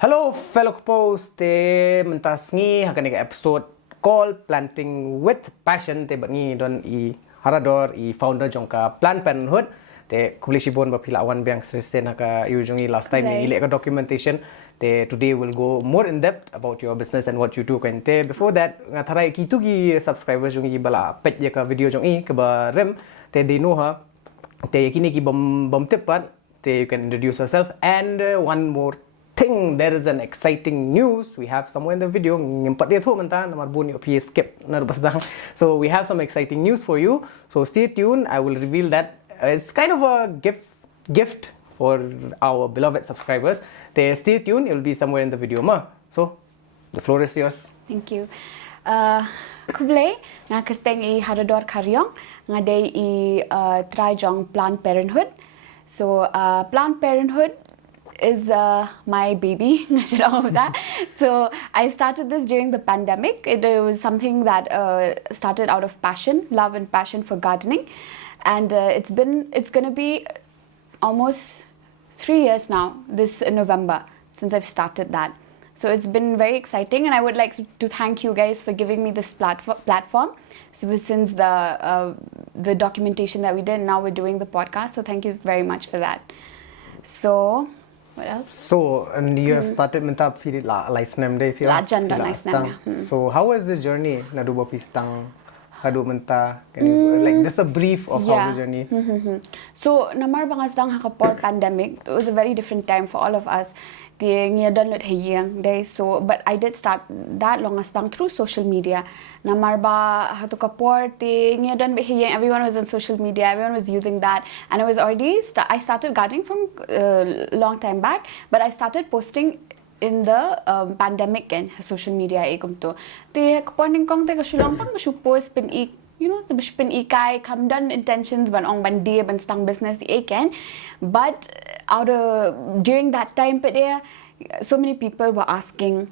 Hello, fellow KPOWs. Te mentas ngi hakan episode called Planting with Passion. Te bangi don I Harador I founder jongka Plant Parenthood. Te kulishi bon bapila awan biang serisen haka usually last time ni ilek documentation. Te today we'll go more in depth about your business and what you do kan. Te before that ngatarai kitu gi subscribers jongi bala pet je ka video jongi ke ba rem te de no ha. Te yakini ki bom tepat. Te you can introduce yourself and one more thing, there is an exciting news. We have somewhere in the video. So we have some exciting news for you. So stay tuned. I will reveal that. It's kind of a gift for our beloved subscribers. They stay tuned. It will be somewhere in the video. So the floor is yours. Thank you. Kublai ngakerteng I Harador Khariong ngadai I try jong Plant Parenthood. So Plant Parenthood is my baby. So I started this during the pandemic. It was something that started out of passion, love and passion for gardening, and it's gonna be almost 3 years now this November since I've started that. So it's been very exciting, and I would like to thank you guys for giving me this platform. So since the documentation that we did, now we're doing the podcast. So thank you very much for that. So what else? So, and you have started minta pilih license name day feel. Agenda license name. So, how was the journey? Nadu bapistang, hadu minta. Can you like just a brief of how the journey? So, namar bangasang hakapor pandemic. It was a very different time for all of us. So, but I did start that longastang through social media. Namarba hatu kapor everyone was on social media, everyone was using that, and I was already I started gardening from a long time back, but I started posting in the pandemic and social media to te kaporning kong te kasulong pang post pin the bishpin ikai come done intentions ban ong ban dia ban stang business again, but during that time so many people were asking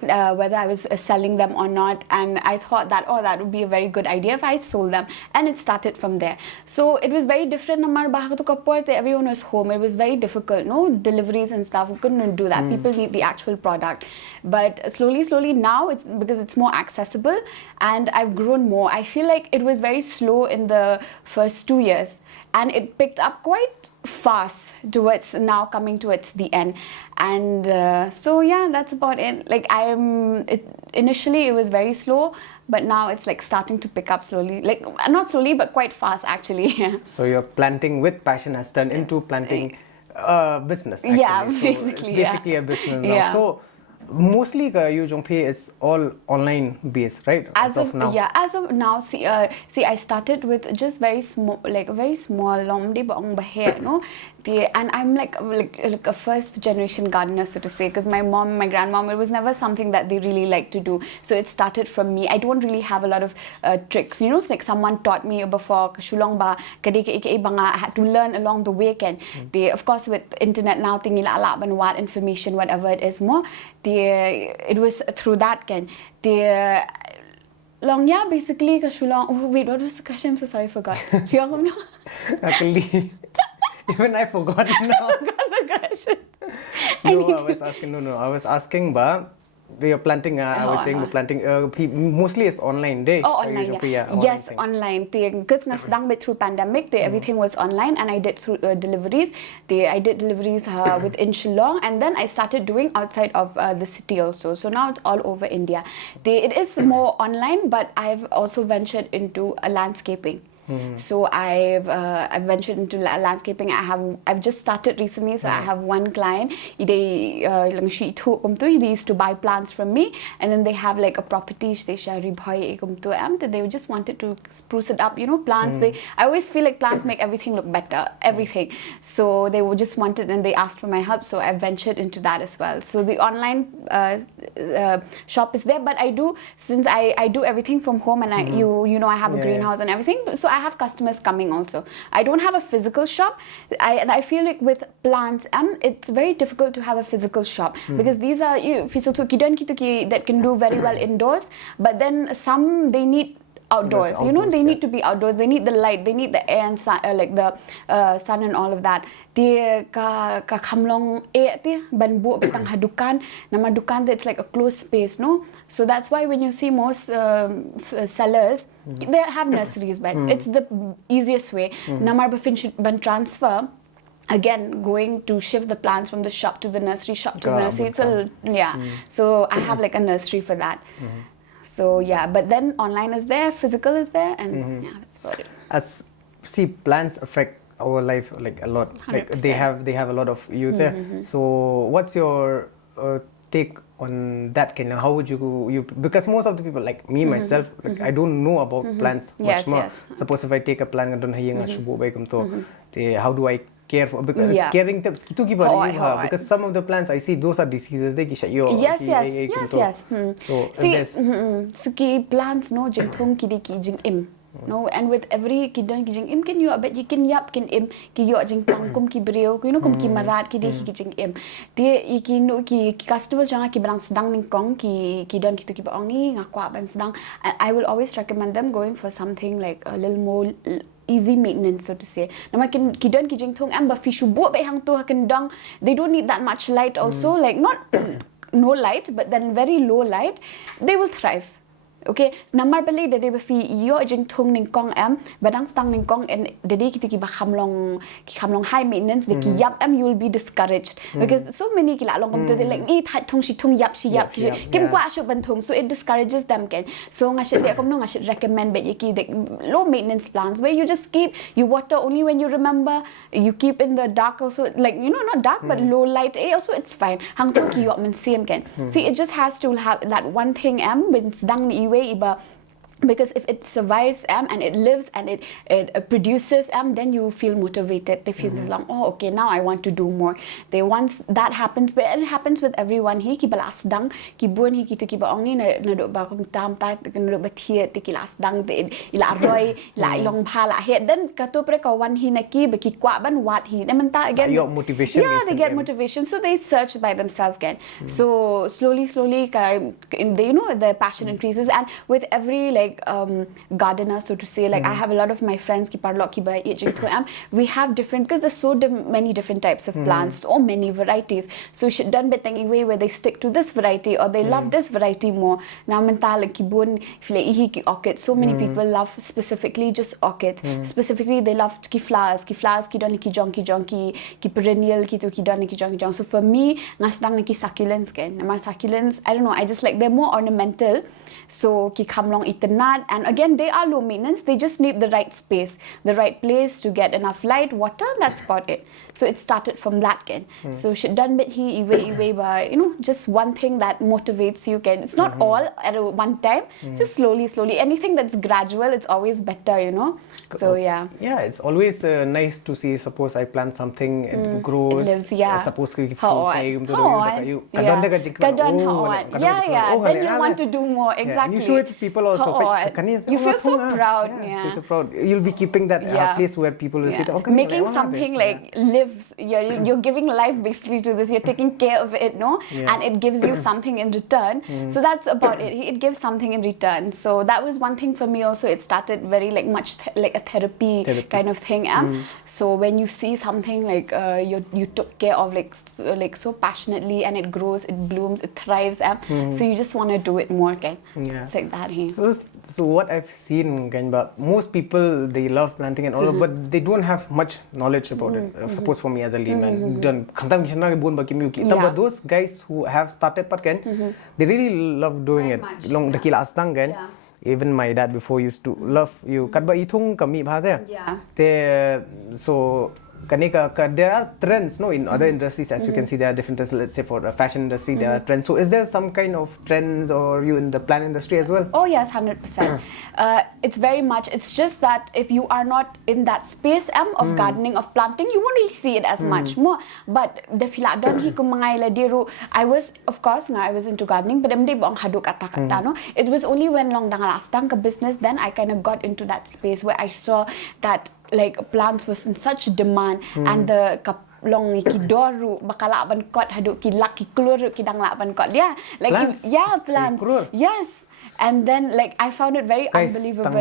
whether I was selling them or not, and I thought that that would be a very good idea if I sold them, and it started from there. So it was very different. Everyone was home. It was very difficult. No deliveries and stuff. We couldn't do that. People need the actual product. But slowly now it's because it's more accessible, and I've grown more. I feel like it was very slow in the first 2 years, and it picked up quite fast towards now coming towards the end. And so yeah, that's about it. Like initially it was very slow, but now it's like starting to pick up slowly. Like not slowly, but quite fast actually. So your planting with passion has turned into planting business. Actually. Yeah, basically. So it's basically a business now. Yeah. So mostly you jongpay is all online based, right? As of now, see, I started with just very small, like very small, and I'm like a first generation gardener, so to say, because my mom, my grandmom, it was never something that they really liked to do. So it started from me. I don't really have a lot of tricks, it's like someone taught me before. I had to learn along the way. Of course, with internet now, what information, whatever it is more. It was through that basically wait, what was the question? I'm so sorry, I forgot. Actually, even I forgot now. I forgot the question. I was asking you're planting, I was saying the planting, mostly it's online day. Oh, online, yeah. Yes, online. Because through pandemic, everything was online, and I did through deliveries. I did deliveries with Shillong, and then I started doing outside of the city also. So now it's all over India. It is more online, but I've also ventured into landscaping. So I've ventured into landscaping. I've just started recently, so I have one client. They used to buy plants from me, and then they have like a property. They just wanted to spruce it up. Plants. I always feel like plants make everything look better. Everything. So they just wanted, and they asked for my help. So I ventured into that as well. So the online shop is there, but I do everything from home, and I have a greenhouse and everything. So I have customers coming also. I don't have a physical shop, and I feel like with plants, it's very difficult to have a physical shop because these are that can do very well indoors, but then some they need outdoors. You know, they need to be outdoors. They need the light. They need the air and sun, sun and all of that. Dia ka kamlong dia ban bu betang hadukan. Nama dukan it's like a closed space, no. So that's why when you see most sellers, they have nurseries, but it's the easiest way. Namar ban transfer. Again, going to shift the plants from the shop to the nursery, shop to the nursery. It's So I have like a nursery for that. So yeah, but then online is there, physical is there, and that's about it. Plants affect our life like a lot. 100%. Like they have a lot of use there. So what's your take on that? How would you because most of the people like me myself, like, I don't know about plants much more. Suppose if I take a plant, I don't know how do I care for, because caring tips because some of the plants I see those are diseases they yes. So suki plants no jing thong ki jing im no, and with every kidon ki jing im can you bet you can yap can im ki yo jing pangkum ki brio you know kum ki marat ki ki jing im dia iki no ki customers jang ki brang sedang ning kong ki don ki tu ki baong ni ngakwa ban sedang, and I will always recommend them going for something like a little more easy maintenance, so to say. Nama kidon kijing thong am ba fishu buat be hang tu kendang. They don't need that much light also, like not no light, but then very low light. They will thrive. Okay, namar balik dari befi yo jing thong ning kong am badang stang ning kong, and dari kita ki ba kamlong high maintenance de ki yap am, you will be discouraged because so many kila long kom tu like ni thai thong shi thong yap kim kwa shu ban thong, so it discourages them ken. So ngashit dia kom no ngashit recommend bet ki the low maintenance plants where you just keep you water only when you remember, you keep in the dark also, like you know not dark but low light also it's fine. Hang tu ki yo men same ken. See, it just has to have that one thing am when sedang ni iba, because if it survives and it lives and it produces then you feel motivated. They feel like, oh okay, now I want to do more. They once that happens, but it happens with everyone. He ki balas dang ki buan hi ki tu ki baong ni na do ba kum tam ta na do ba thiet ki las dang te ila roi la long pha la het then ka to pre ka wan hi na ki ba ki kwa ban wat hi man ta again your motivation. They get motivation, so they search by themselves again. So slowly they, you know, the passion increases, and with every like gardener, so to say, like I have a lot of my friends ki parlok ki ba we have different, because there's so many different types of plants, so many varieties. So should done betang iwe where they stick to this variety or they love this variety more. Now mental ki bun fle ihi ki orchid. So many people love specifically just orchids. Specifically they love ki flowers ki don ki jong ki perennial ki tu ki don ki jong. So for me ngasdang ki succulents ken. Nama succulents, I don't know, I just like they're more ornamental. So ki kamlong itanat, and again they are low maintenance. They just need the right space, the right place to get enough light, water. That's about it. So it started from that ken. So should done bit he iwe by, you know, just one thing that motivates you ken. It's not all at one time. Just slowly. Anything that's gradual, it's always better, you know. So yeah. Yeah, it's always nice to see. Suppose I plant something, it grows. It lives, Suppose Then you want to do more. Exactly. And you show it to people also. You feel so proud. Feel so proud. You'll be keeping that place where people will sit. Making something like lives. You're giving life basically to this. You're taking care of it, no? And it gives you something in return. So that's about it. It gives something in return. So that was one thing for me also. It started very like much like a therapy kind of thing. So when you see something like you took care of like so passionately, and it grows, it blooms, it thrives. So you just want to do it more. Okay? It's like that here. So what I've seen, but most people, they love planting and all, but they don't have much knowledge about it. Suppose for me as a layman, but those guys who have started they really love doing it. Even my dad before used to love you. So there are trends, no, in other industries, as you can see, there are different trends. Let's say for the fashion industry, there are trends. So is there some kind of trends, or you in the plant industry as well? Oh yes, 100%. It's very much. It's just that if you are not in that space of gardening, of planting, you won't really see it as much more. But the piladon hi kumangai diru. I was, of course, I was into gardening, but it was only when long last business, then I kind of got into that space where I saw that like plants was in such demand, and the long ki doru bakala ban kot haduk ki lak ki klur ki dang la ban kot like plants? plants, yes. And then like I found it very unbelievable.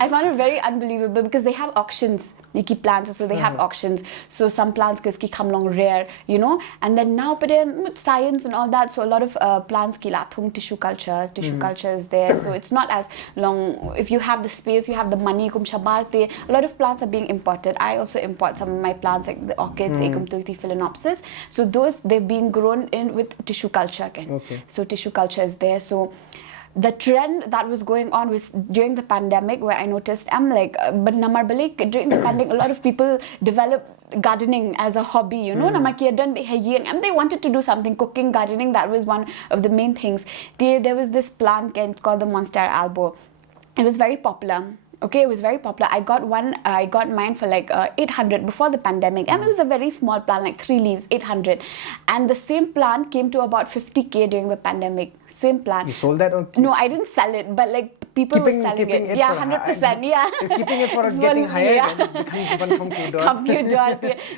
I found it very unbelievable because they have auctions. Niki plants, so they have auctions. So some plants ki come along rare, you know. And then now, but then with science and all that, so a lot of plants ki latung tissue culture is there. So it's not as long. If you have the space, you have the money, kum shabarte. A lot of plants are being imported. I also import some of my plants like the orchids, phalaenopsis. So those they've been grown in with tissue culture again. Okay. So tissue culture is there. So the trend that was going on was during the pandemic, where I noticed but namar balik during the pandemic, a lot of people developed gardening as a hobby, you know. And they wanted to do something, cooking, gardening. That was one of the main things. There was this plant, it's called the monster albo. It was very popular. Okay, it was very popular. I got mine for like 800 before the pandemic, and it was a very small plant, like 3 leaves, 800. And the same plant came to about 50k during the pandemic. Same plant. You sold that or no, I didn't sell it, but like people were selling it. Yeah, 100%. Yeah. Keeping it for getting higher. Yeah.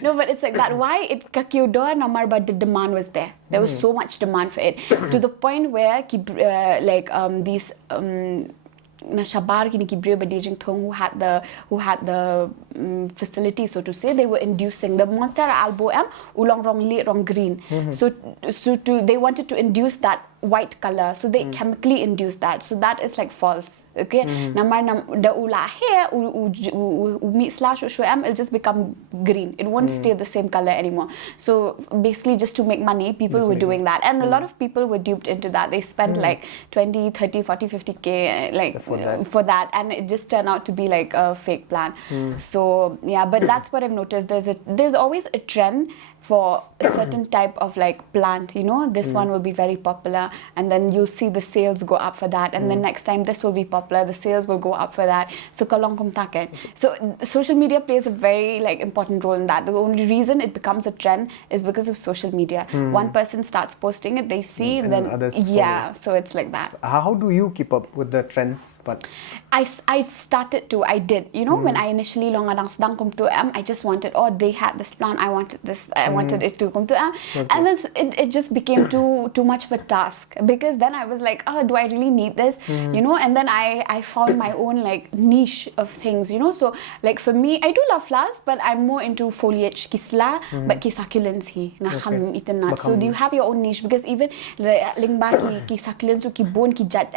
No, but it's like that. Why it kakyudor namar, but the demand was there. There was so much demand for it to the point where these Nashabar kini kibriyo badijing thong who had the facility, so to say, they were inducing the monster albo ulong rong li rong green. So they wanted to induce that white color, so they chemically induce that. So that is like false. Okay, namar the ula here meat slash it'll just become green. It won't stay the same color anymore. So basically, just to make money, people were doing that, and a lot of people were duped into that. They spent like 20, 30, 40, 50k like for that, and it just turned out to be like a fake plant. So yeah, but that's what I've noticed. There's always a trend for a certain type of like plant, you know. This one will be very popular, and then you'll see the sales go up for that, and then next time this will be popular, the sales will go up for that. So kalong kum taken. So social media plays a very like important role in that. The only reason it becomes a trend is because of social media. One person starts posting it, they see, and then others follow. So it's like that. So how do you keep up with the trends? But I started to, I did, you know, when I initially I just wanted, they had this plant, I wanted this, I wanted it to come to and then it just became too much of a task, because then I was like, do I really need this, you know? And then I found my own like niche of things, you know. So like for me, I do love flowers, but I'm more into foliage kisla, but ki succulents so do you have your own niche? Because even lingba ki succulents ki bone ki jat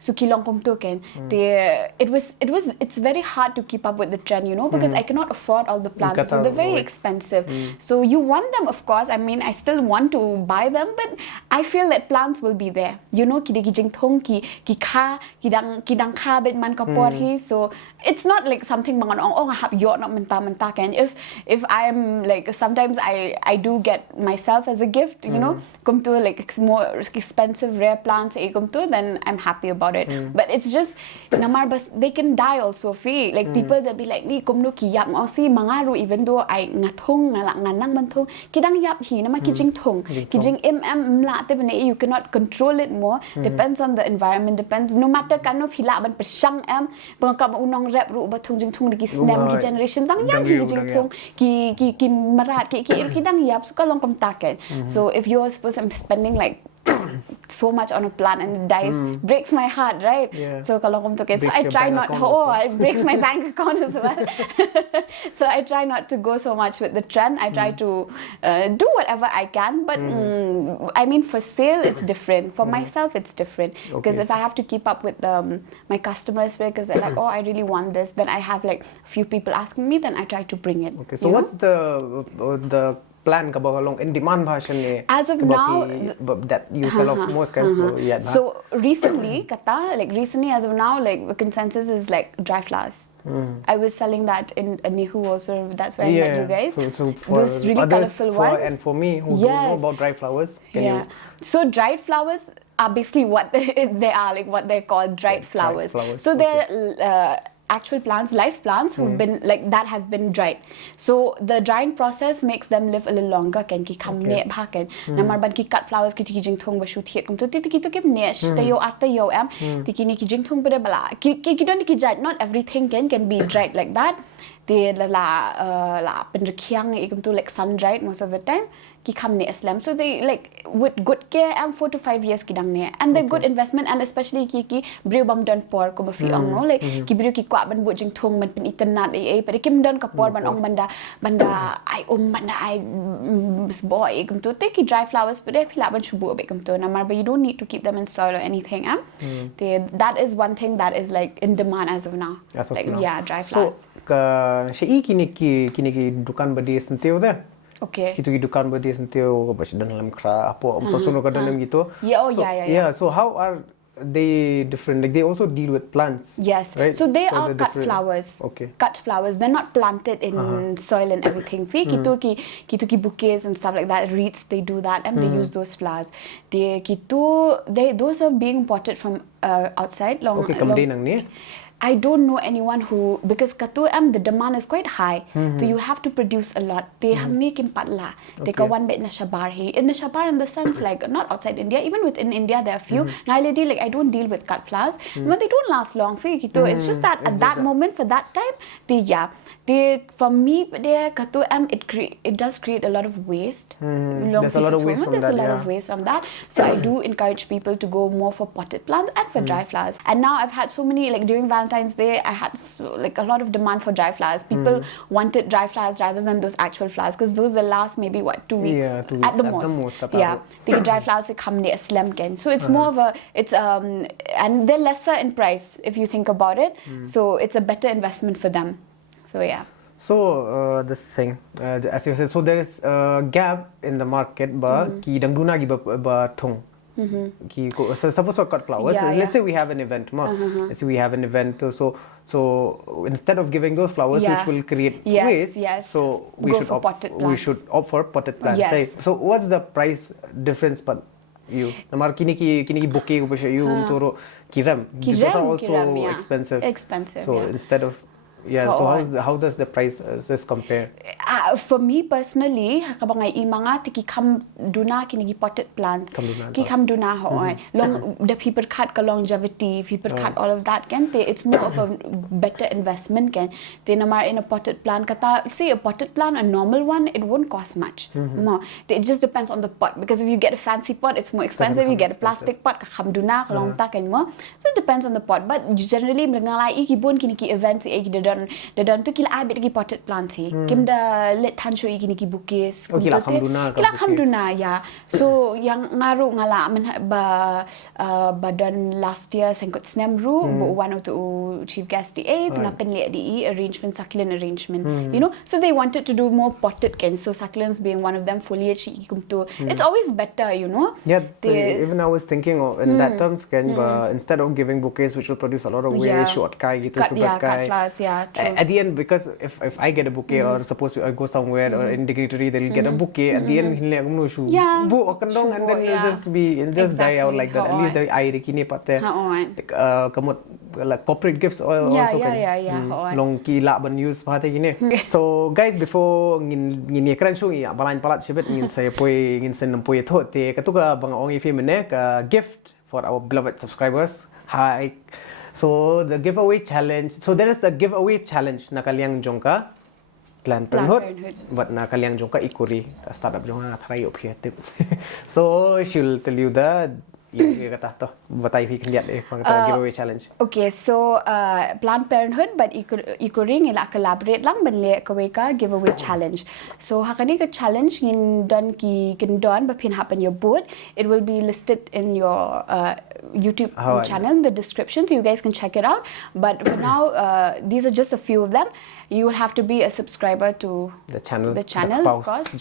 so ki long kom token it's very hard to keep up with the trend, you know, because I cannot afford all the plants, so they're very expensive. So you want them, of course. I mean, I still want to buy them, but I feel that plants will be there, you know. So it's not like something if I'm like, sometimes I do get myself as a gift, you know, come to like more expensive rare plants, then I'm happy about it. But it's just they can die also. Like people that be like, ni kumno ki yap si mangaru, even though I ngathong nganang banthong kidang yap hi nama kijing thong kijing mla te bane, you cannot control it more. Depends on the environment, depends. No matter kano phila ban pesang pangkam unong rap ru bathong jing thong ki snam ki generation dang yap hi jing thong ki marat ki kidang yap suka long kom taken. So if you're supposed, I'm spending like so much on a plant and it dies, breaks my heart, right? So I try not, it breaks my bank account as well. So I try not to go so much with the trend. I try to do whatever I can, but I mean, for sale it's different, for myself it's different, because if I have to keep up with my customers, because they're like, I really want this, then I have like a few people asking me, then I try to bring it. Okay, so what's the plan ka ba long in demand version as of now that you sell off most so recently as of now, like the consensus is like dry flowers. I was selling that in Nihu also. That's where I met you guys. So for those really others, colorful ones, and for me who don't know about dry flowers, can you? So dried flowers are basically what they are, like what they're called, dried flowers. So they're actual plants, live plants who've been like that, have been dried. So the drying process makes them live a little longer. Can ki kam ne bhaken namar ban ki cut flowers ki jing thong ba shoot hiet kum to ti to kip nesh te yo arte yo ti ki ni ki jing thong bere bala ki don ki jat. Not everything can be dried like that. they la penrekiang ni ikum tu like sun dried most of the time ki kam ni aslam, so they like with good care and 4 to 5 years ki dang ni, and the good investment, and especially ki brew bam don por ko mafi ong no like ki brew ki kwa ban bu jing thong man pen itanat pada kim don ka por ban ong banda ai banda ai boy ikum tu te ki dry flowers pada phila ban shubu ikum tu na mar, but you don't need to keep them in soil or anything. That is one thing that is like in demand as of now, like yeah, dry flowers. So syai kini ki dukan badi sentiu dah. Okay. Kita dukan badi sentiu apa dalam kra apa sosono ka dalam gitu. Yeah. So how are they different? Like they also deal with plants. Yes. Right? So they are they're cut different. flowers. Okay. Cut flowers. They're not planted in soil and everything. Kitu ki bouquets and stuff like that. Wreaths, they do that and they use those flowers. Those are being imported from outside. Okay, kemudian nang ni. I don't know anyone who, because the demand is quite high, so you have to produce a lot. They have make patla. They got one bit in the shabar in the sense like not outside India, even within India there are few. Nowadays like I don't deal with cut flowers, but they don't last long. It's just that at that moment for that time, for me it does create a lot of waste. There's a lot of waste from that. There's a lot of waste from that. So I do encourage people to go more for potted plants and for dry flowers. And now I've had so many, like during Valentine's Day, I had like a lot of demand for dry flowers. People wanted dry flowers rather than those actual flowers, because those will last maybe 2 weeks, at the most. Yeah, the dry flowers come near slim again. So it's more of and they're lesser in price if you think about it. So it's a better investment for them. So yeah. So this thing, as you said, so there is a gap in the market, but ki dangduna gi ba thong. Suppose we cut flowers. Let's say we have an event. Let's say we have an event. So instead of giving those flowers, which will create waste, so we should opt for potted plants. Yes. Right? So what's the price difference? But you, namar kini ki bouquet ko you toro kiram. Those are also expensive. So instead of so how does the prices compare? For me personally, kabangay imanga tiki kam duna kinigi potted plants. Ki kam duna hoy. Long the people cut ka longevity, people cut all of that. It's more of a better investment. They namar in a potted plant. Kata say a potted plant, a normal one, it won't cost much. It just depends on the pot, because if you get a fancy pot, it's more expensive. You get a plastic pot, ka kam duna ka long tak and more. So it depends on the pot. But generally, mengalai ikibun kiniki events dan tu kila abit lagi potted plant kim da let tansho igini ki bouquets kila hamduna ya. So yang ngaru ngala badan last year sengkot snem ru one of the chief guest di ngapen le di arrangement, succulent arrangement, you know, so they wanted to do more potted so succulents being one of them, foliage to it's always better, you know. Even I was thinking in that terms instead of giving bouquets which will produce a lot of waste, short kai gitu, cut flowers, true. At the end, because if I get a bouquet or suppose I go somewhere or in dignitary they'll get a bouquet, at the end and then it'll just die out like that. At least the air kini pate kamot corporate gifts also long kila ban use pate gini. So guys, before ngin kran sung ya balain palat sibet ngin saya poi ngin sen poi thot te katuga bang ong ifi mene ka gift for our beloved subscribers. Hi. So the giveaway challenge. So there is a giveaway challenge na kaliang jongka Plant Parenthood, but na kaliang jongka ikuri startup jonga try up here tip. So she'll tell you the kata to batai fi lihat giveaway challenge. Okay, so Plant Parenthood but ikuri ngila collaborate lang banle ka giveaway challenge. So hakani ka challenge ngin don ki kin don ba pin happen your board. It will be listed in your YouTube channel in the description, so you guys can check it out. But for now, these are just a few of them. You will have to be a subscriber to the channel of course.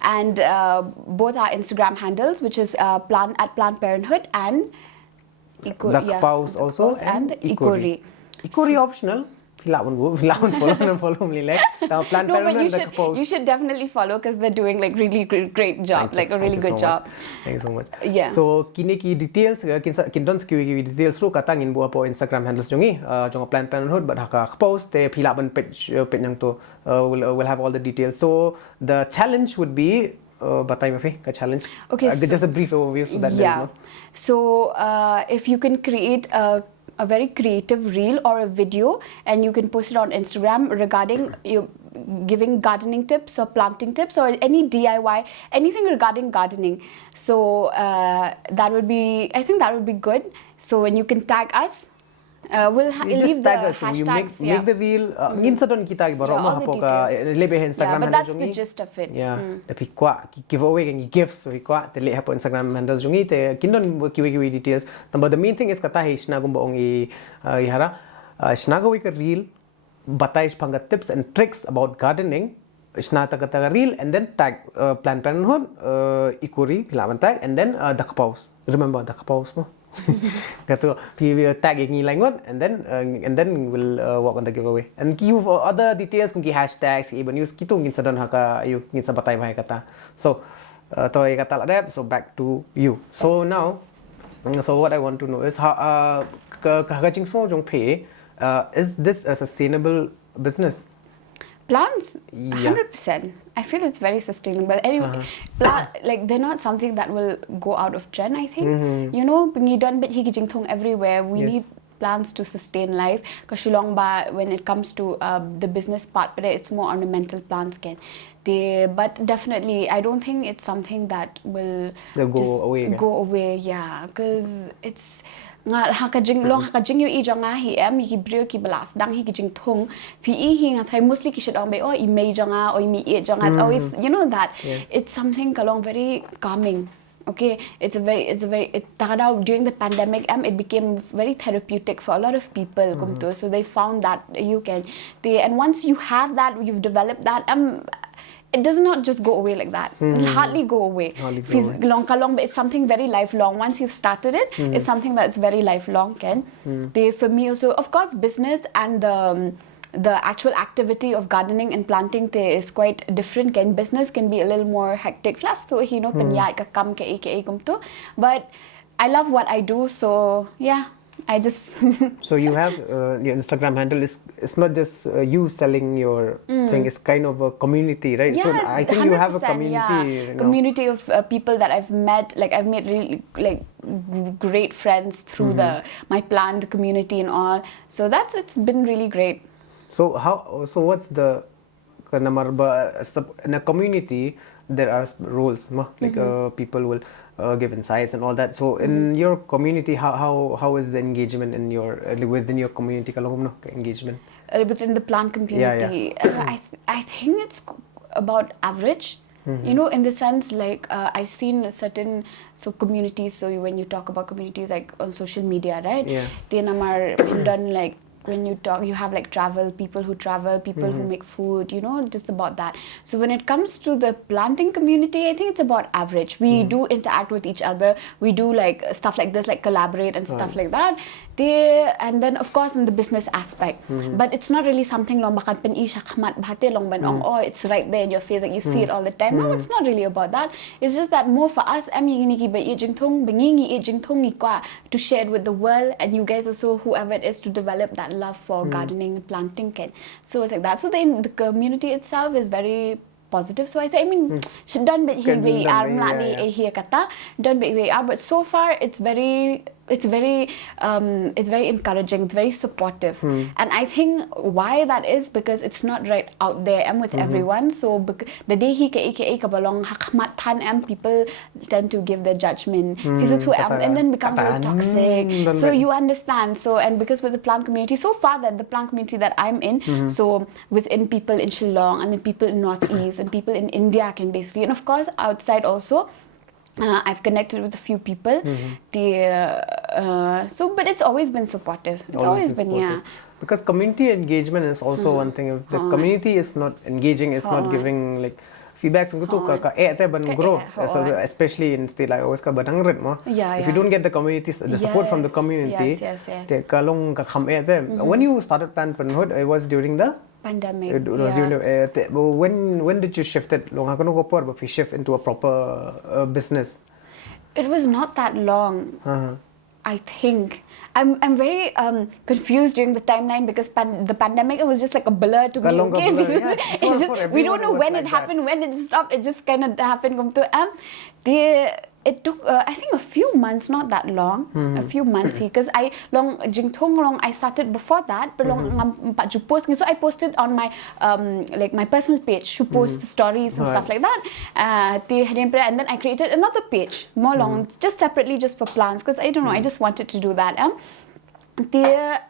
And both our Instagram handles, which is Plant Parenthood and KPOWs also and Ikuri. Ikuri optional. Follow me like Plant Parenthood. You should definitely follow, because they're doing like really great job, like a really good job. Thank you so much. Yeah. So kini ki details kin don ski details ru kata ngin buat Instagram handles jongi jong Plant Parenthood but haka post te phila ban page yang to will have all the details. So the challenge would be batai mafi ka challenge. Okay, just a brief overview so that So if you can create a a very creative reel or a video, and you can post it on Instagram regarding you giving gardening tips or planting tips or any DIY, anything regarding gardening. So I think that would be good. So when you can tag us, we'll leave the hashtags. Make the reel. Minsan doon kita ibarat all the details. Lebe Instagram but that's handle the jungi. gist of it. Tapi kuat giveaway kan gifts so kuat te lihat po Instagram handle jungi te kindon kiwi details. But the main thing is kata hisna gumbaong ihara. Snaga we ka reel batais panga tips and tricks about gardening. Isna kata reel and then tag Plant Parenthood ikuri hilaman tag and then the KPOWs. Remember the KPOWs mo? Kata tag yang langot and then we'll work on the giveaway and give other details kung hashtags even news gitu ngin sadon haka you ngin sa batay bahay kata. So toy kata ladap. So back to you. So now so what I want to know is how kahagaching so jong pay is this a sustainable business? Plants, 100%. I feel it's very sustainable. Anyway, like they're not something that will go out of trend, I think. You know, pangidon bet higijing thong everywhere. We need plants to sustain life. Because when it comes to the business part, but it's more ornamental plants can. But definitely, I don't think it's something that will go away. Yeah, because it's hakajing yu ijong nga hi hi brio ki balas dang hi kijing thong pi hi nga thai mostly ki shadong be image nga mi jong it's always that it's something kalong very calming. Okay, it's very during the pandemic it became very therapeutic for a lot of people so they found that you can and once you have that, you've developed that it does not just go away like that. It'll hardly go away. But it's something very lifelong. Once you've started it, it's something that's very lifelong. For me also, of course, business and the actual activity of gardening and planting is quite different. Business can be a little more hectic. But I love what I do, so yeah. I just So you have your Instagram handle it's not just you selling your thing, it's kind of a community, right? Yeah, so I think you have a community community of people that I've met. Like I've made really great friends through my plant community and all. So it's been really great. So what's the in a community there are roles like people will give insights and all that. So in your community, how is the engagement in your within your community? Engagement within the plant community. I think it's about average. You know, in the sense I've seen certain communities. So when you talk about communities like on social media, right? They are done when you talk, you have travel, people who make food, just about that. So when it comes to the planting community, I think it's about average. We do interact with each other. We do stuff like this, collaborate and stuff like that. And then of course in the business aspect, but it's not really something it's right there in your face, you see it all the time. No, it's not really about that. It's just that more for us, to share it with the world, and you guys also, whoever it is, to develop that love for gardening and planting. So it's like that. So the community itself is very positive. So I say, don't be but so far it's very encouraging, it's very supportive. And I think why that is because it's not right out there and with everyone. So the day people tend to give their judgment and then becomes very toxic. So you understand. So and because with the plant community, so far that the plant community that I'm in, so within people in Shillong and then people in Northeast and people in India and of course outside also, I've connected with a few people. But it's always been supportive. It's always been supportive. Because community engagement is also one thing. If the community is not engaging, it's not giving feedbacks grow. Especially in state like always if you don't get the community, the support from the community, when you started Plant Parenthood, it was during the pandemic. When did you shift it? If you shift into a proper business? It was not that long. I think I'm very confused during the timeline because the pandemic, it was just like a blur to me. Okay? We don't know when it happened, when it stopped. It just kind of happened. It took I think a few months, not that long, a few months because I started before that, but so I posted on my like my personal page to post stories and stuff like that. And then I created another page more long, just separately, just for plants, because I don't know, I just wanted to do that.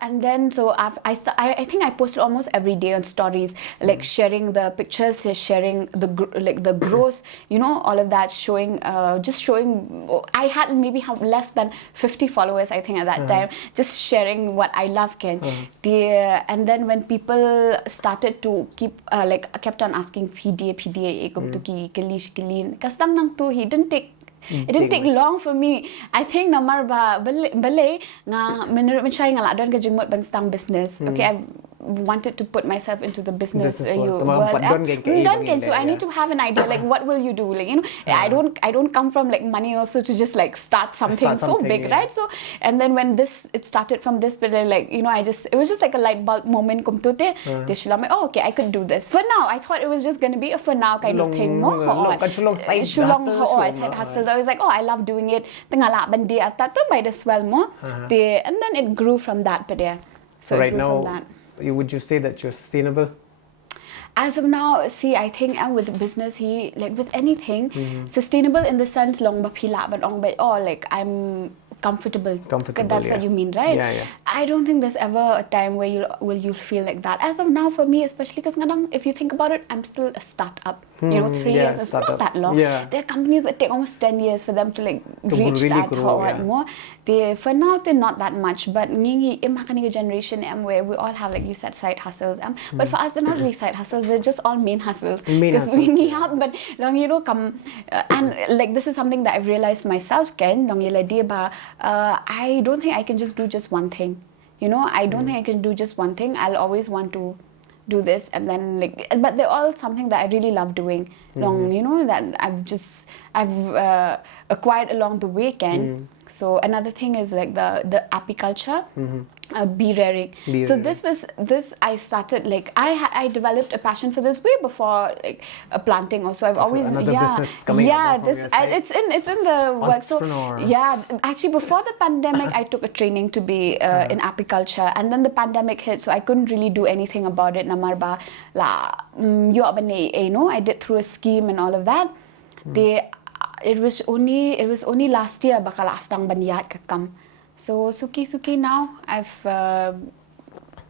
And then so I think I posted almost every day on stories, like sharing the pictures, sharing the growth, all of that, showing I had maybe less than 50 followers, I think, at that time, just sharing what I love. And then when people started to kept on asking PDA it didn't take long for me. I think namar ba balay nga menurut mencai nga ladon ke jengmot bang business. Okay, I wanted to put myself into the business world. So I need to have an idea, like what will you do? Like, I don't come from like money also to just like start something so big, right? So and then when it started from this, but like it was just like a light bulb moment. Oh, okay, I could do this. For now, I thought it was just going to be a for now kind of thing. Side hustle. I was like, oh, I love doing it. Might as well more. And then it grew from that. But yeah, so right now, would you say that you're sustainable? As of now, see, I think with business, with anything, sustainable in the sense long like I'm comfortable. That's what you mean, right? Yeah. I don't think there's ever a time where you'll feel like that. As of now, for me, especially because if you think about it, I'm still a startup. 3 years is not that long. Yeah. There are companies that take almost 10 years for them to reach really that grow, more. For now, they're not that much. But in generation where we all have, like you said, side hustles. But for us, they're not really side hustles. They're just all main hustles. Because we need help. But and like this is something that I've realized myself, Ken. I don't think I can just do just one thing. I don't think I can do just one thing. I'll always want to do this, and then but they're all something that I really love doing. That I've acquired along the way, Ken. So another thing is like the apiculture. Bee rearing. This I started I developed a passion for this way before planting. Also, I've always business coming up from your side. it's in the work. So actually before the pandemic, I took a training to be in apiculture, and then the pandemic hit, so I couldn't really do anything about it. Namarba I did through a scheme and all of that. It was only last year baka lastang baniyat kakam. So suki now I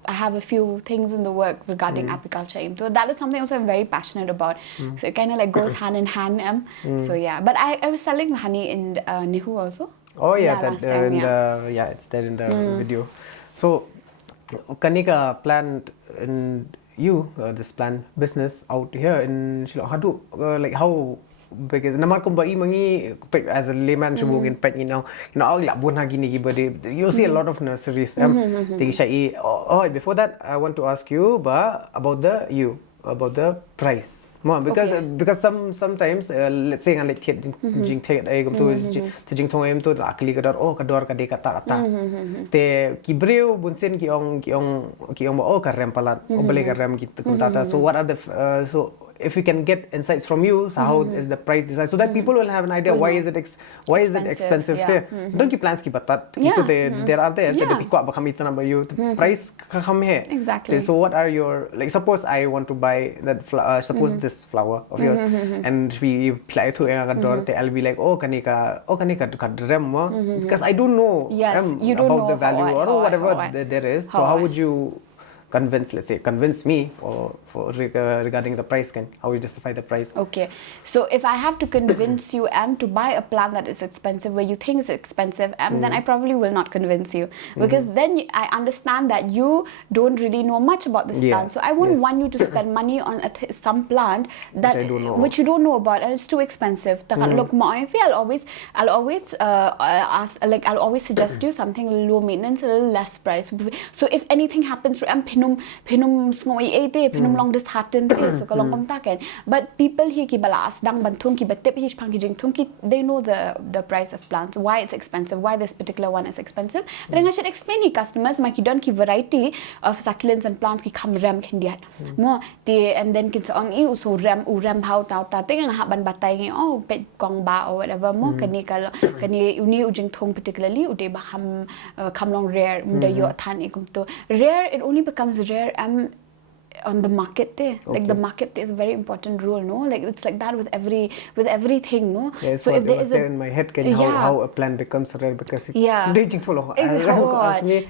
have a few things in the works regarding apiculture. So that is something also I'm very passionate about. So it kind of goes hand in hand. So yeah, but I was selling honey in Nihu also. Oh yeah, last time, it's there in the video. So Kanika plant in this plant business out here in Shillong. How because namar ko bai mangi as a layman shubugin pet all labun hagini gibade you see a lot of nurseries before that I want to ask you about the price because sometimes let's say like jing take ai gum to jing thong em to akli kador kador ka de kata te kibreu bunsen ki ong ka rem palat bale ka rem ki tata. So what are the so if we can get insights from you, so how is the price decided, so that people will have an idea why is it expensive there. Don't keep plans ki batat there are there the pikwa ba kami tanaba you price kham hai exactly. So what are your suppose I want to buy that suppose this flower of yours and we apply to Harador, I'll be like kanika kadrem because I don't know you don't about know the value or whatever there is. So how would you convince me regarding the price? How you justify the price? Okay, so if I have to convince you to buy a plant that is expensive where you think is expensive, then I probably will not convince you, because then I understand that you don't really know much about this plant. So I wouldn't want you to spend money on some plant which you don't know about, and it's too expensive. Look, I'll always ask, I'll always suggest you something low maintenance, a little less price. So if anything happens to pinum sngoy ate pinum long disheartened so kalong pang taken but people hi ki balas dang bantung ki batep hi pang ki jing tung ki they know the price of plants why it's expensive why this particular one is expensive but I should explain hi customers ma ki don ki variety of succulents and plants ki kham ram khin diat mo ti and then kin song I so ram how tau ta te nga ban batai ngi oh pet kong ba or whatever mo kani uni ujing thong particularly ude ba kham long rare munda yo than ikum to rare it only becomes rare on the market there like the market plays a very important role no like it's like that with everything no so if there is in my head how a plant becomes rare because raging for long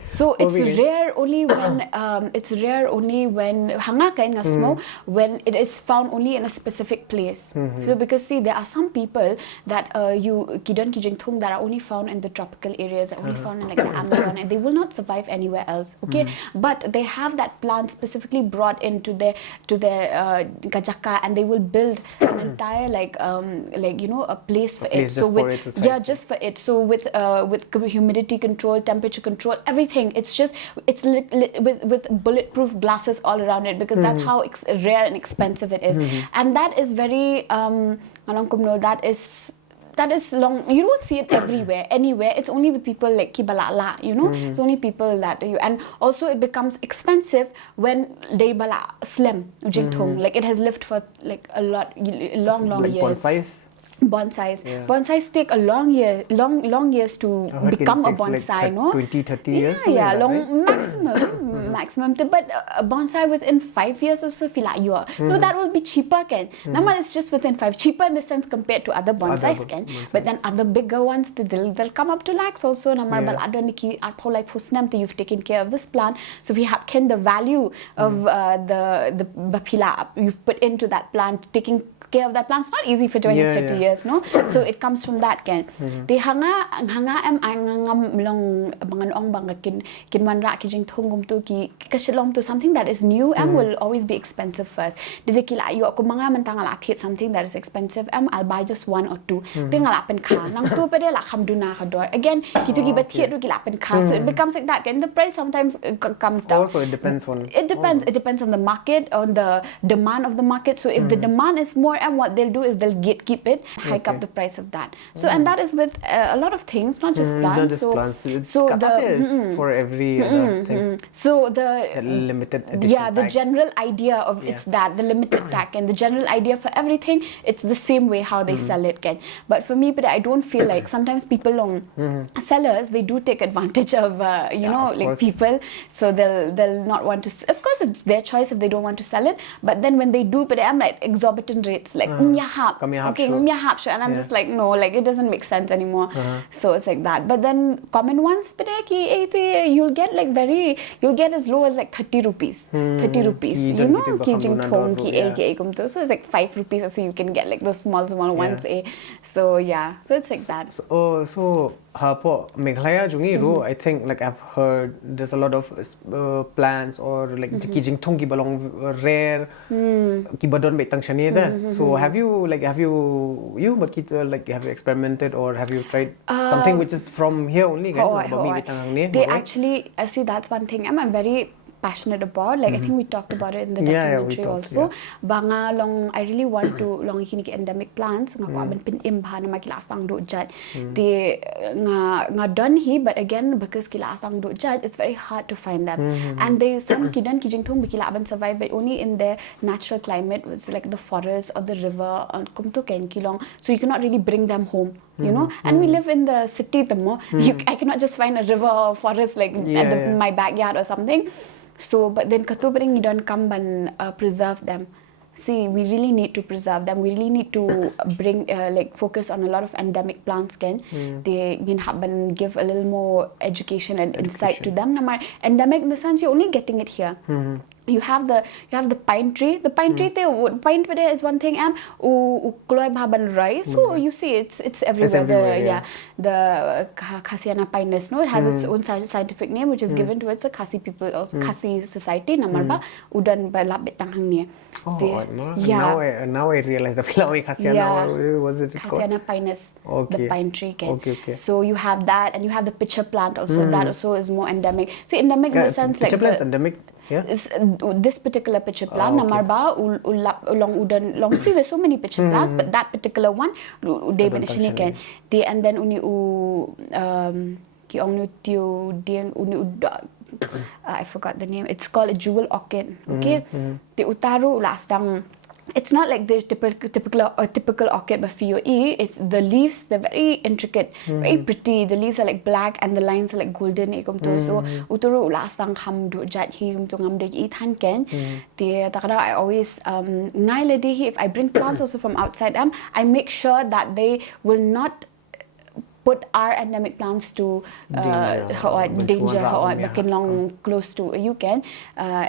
so it's rare only when hanga kai nga snow when it is found only in a specific place so because see there are some people that you kidon kijing thung that are only found in the tropical areas that are only found in like the Amazon and they will not survive anywhere else okay but they have that plant specifically brought into their gajaka and they will build an entire like you know a place for it so with just for it so with humidity control temperature control everything it's with bulletproof glasses all around it because that's how rare and expensive it is and that is very that is long you don't see it anywhere it's only the people like kibalala you know it's only people that you and also it becomes expensive when they bala slim jingthong like it has lived for like a long like years bonsais take a long years to become a bonsai like no 20-30 years long maximum but a bonsai within 5 years or so fila you so that will be cheaper can nama it's just within 5 cheaper in the sense compared to other bonsais can but then other bigger ones they'll come up to lakhs also namar bal adoniki atpho like pusnam you've taken care of this plant so we have the value of the bapila you've put into that plant taking care of that plant it's not easy for 20-30 years no so it comes from that can they hanga angam long bangan ong bang kin man ra ki jing thongum to ki kashlom to something that is new will always be expensive first did kila yo ko mga man tanga la thit something that is expensive I'll buy just one or two tinga la pen kha nang tu pede la kham duna khador again kitu ki bathit ru ki la pen kha so it becomes like that and the price sometimes comes down also it depends on the market on the demand of the market so if the demand is more and what they'll do is they'll keep it hike up the price of that so and that is with a lot of things not just plants so for every other thing so the limited edition the general idea of it's that the limited tag and the general idea for everything it's the same way how they sell it can but for me but I don't feel like sometimes people sellers they do take advantage of you know like course. people so they'll not want to of course it's their choice if they don't want to sell it but then when they do but I'm like exorbitant rates like sure. And I'm just like no like it doesn't make sense anymore so it's like that but then common ones you'll get as low as like 30 rupees you know ki jing thong ki so it's like 5 rupees so you can get like those small ones so so it's like that so po Meghalaya jungi ro I think like I've heard there's a lot of plants or like ki jing thong ki balong rare ki badon be tang shani da so have you experimented or have you tried something which is from here only they actually see that's one thing I'm very passionate about like I think we talked about it in the documentary also banga long I really want to long ikini ki endemic plants nga ko ban pin imba na makilasang do judge they nga done hi but again because kilasang do judge it's very hard to find them and they some kidan kijing thong bikila ban survive but only in their natural climate was like the forest or the river kum to ken kilong so you cannot really bring them home you know and we live in the city I cannot just find a river or forest like my backyard or something so but then katubring you don't come and preserve them see we really need to preserve them we really need to bring like focus on a lot of endemic plants can they give a little more education and insight to them endemic in the sense you're only getting it here you have the pine tree pine tree is one thing so you see it's everywhere the Khasiana pinus no it has its own scientific name which is given to it a Khasi people also Khasi society namarba udan ba betang hang now I realize the Khasiana was it Khasiana pinus the pine tree so you have that and you have the pitcher plant also that also is more endemic see endemic in the sense like pitcher plants endemic Yeah. This particular pitcher plant, namarba long udan long. See, there's so many pitcher plants, but that particular one, they mention again. They and then uni I forgot the name. It's called a jewel orchid. Okay, the utaru last time. It's not like the typical orchid but FOE. It's the leaves, they're very intricate, very pretty. The leaves are like black and the lines are like golden. So uturu last time ham do jat hi to ngam do eat han ken. The takada I always ngai lady if I bring plants also from outside I make sure that they will not put our endemic plants to danger long close to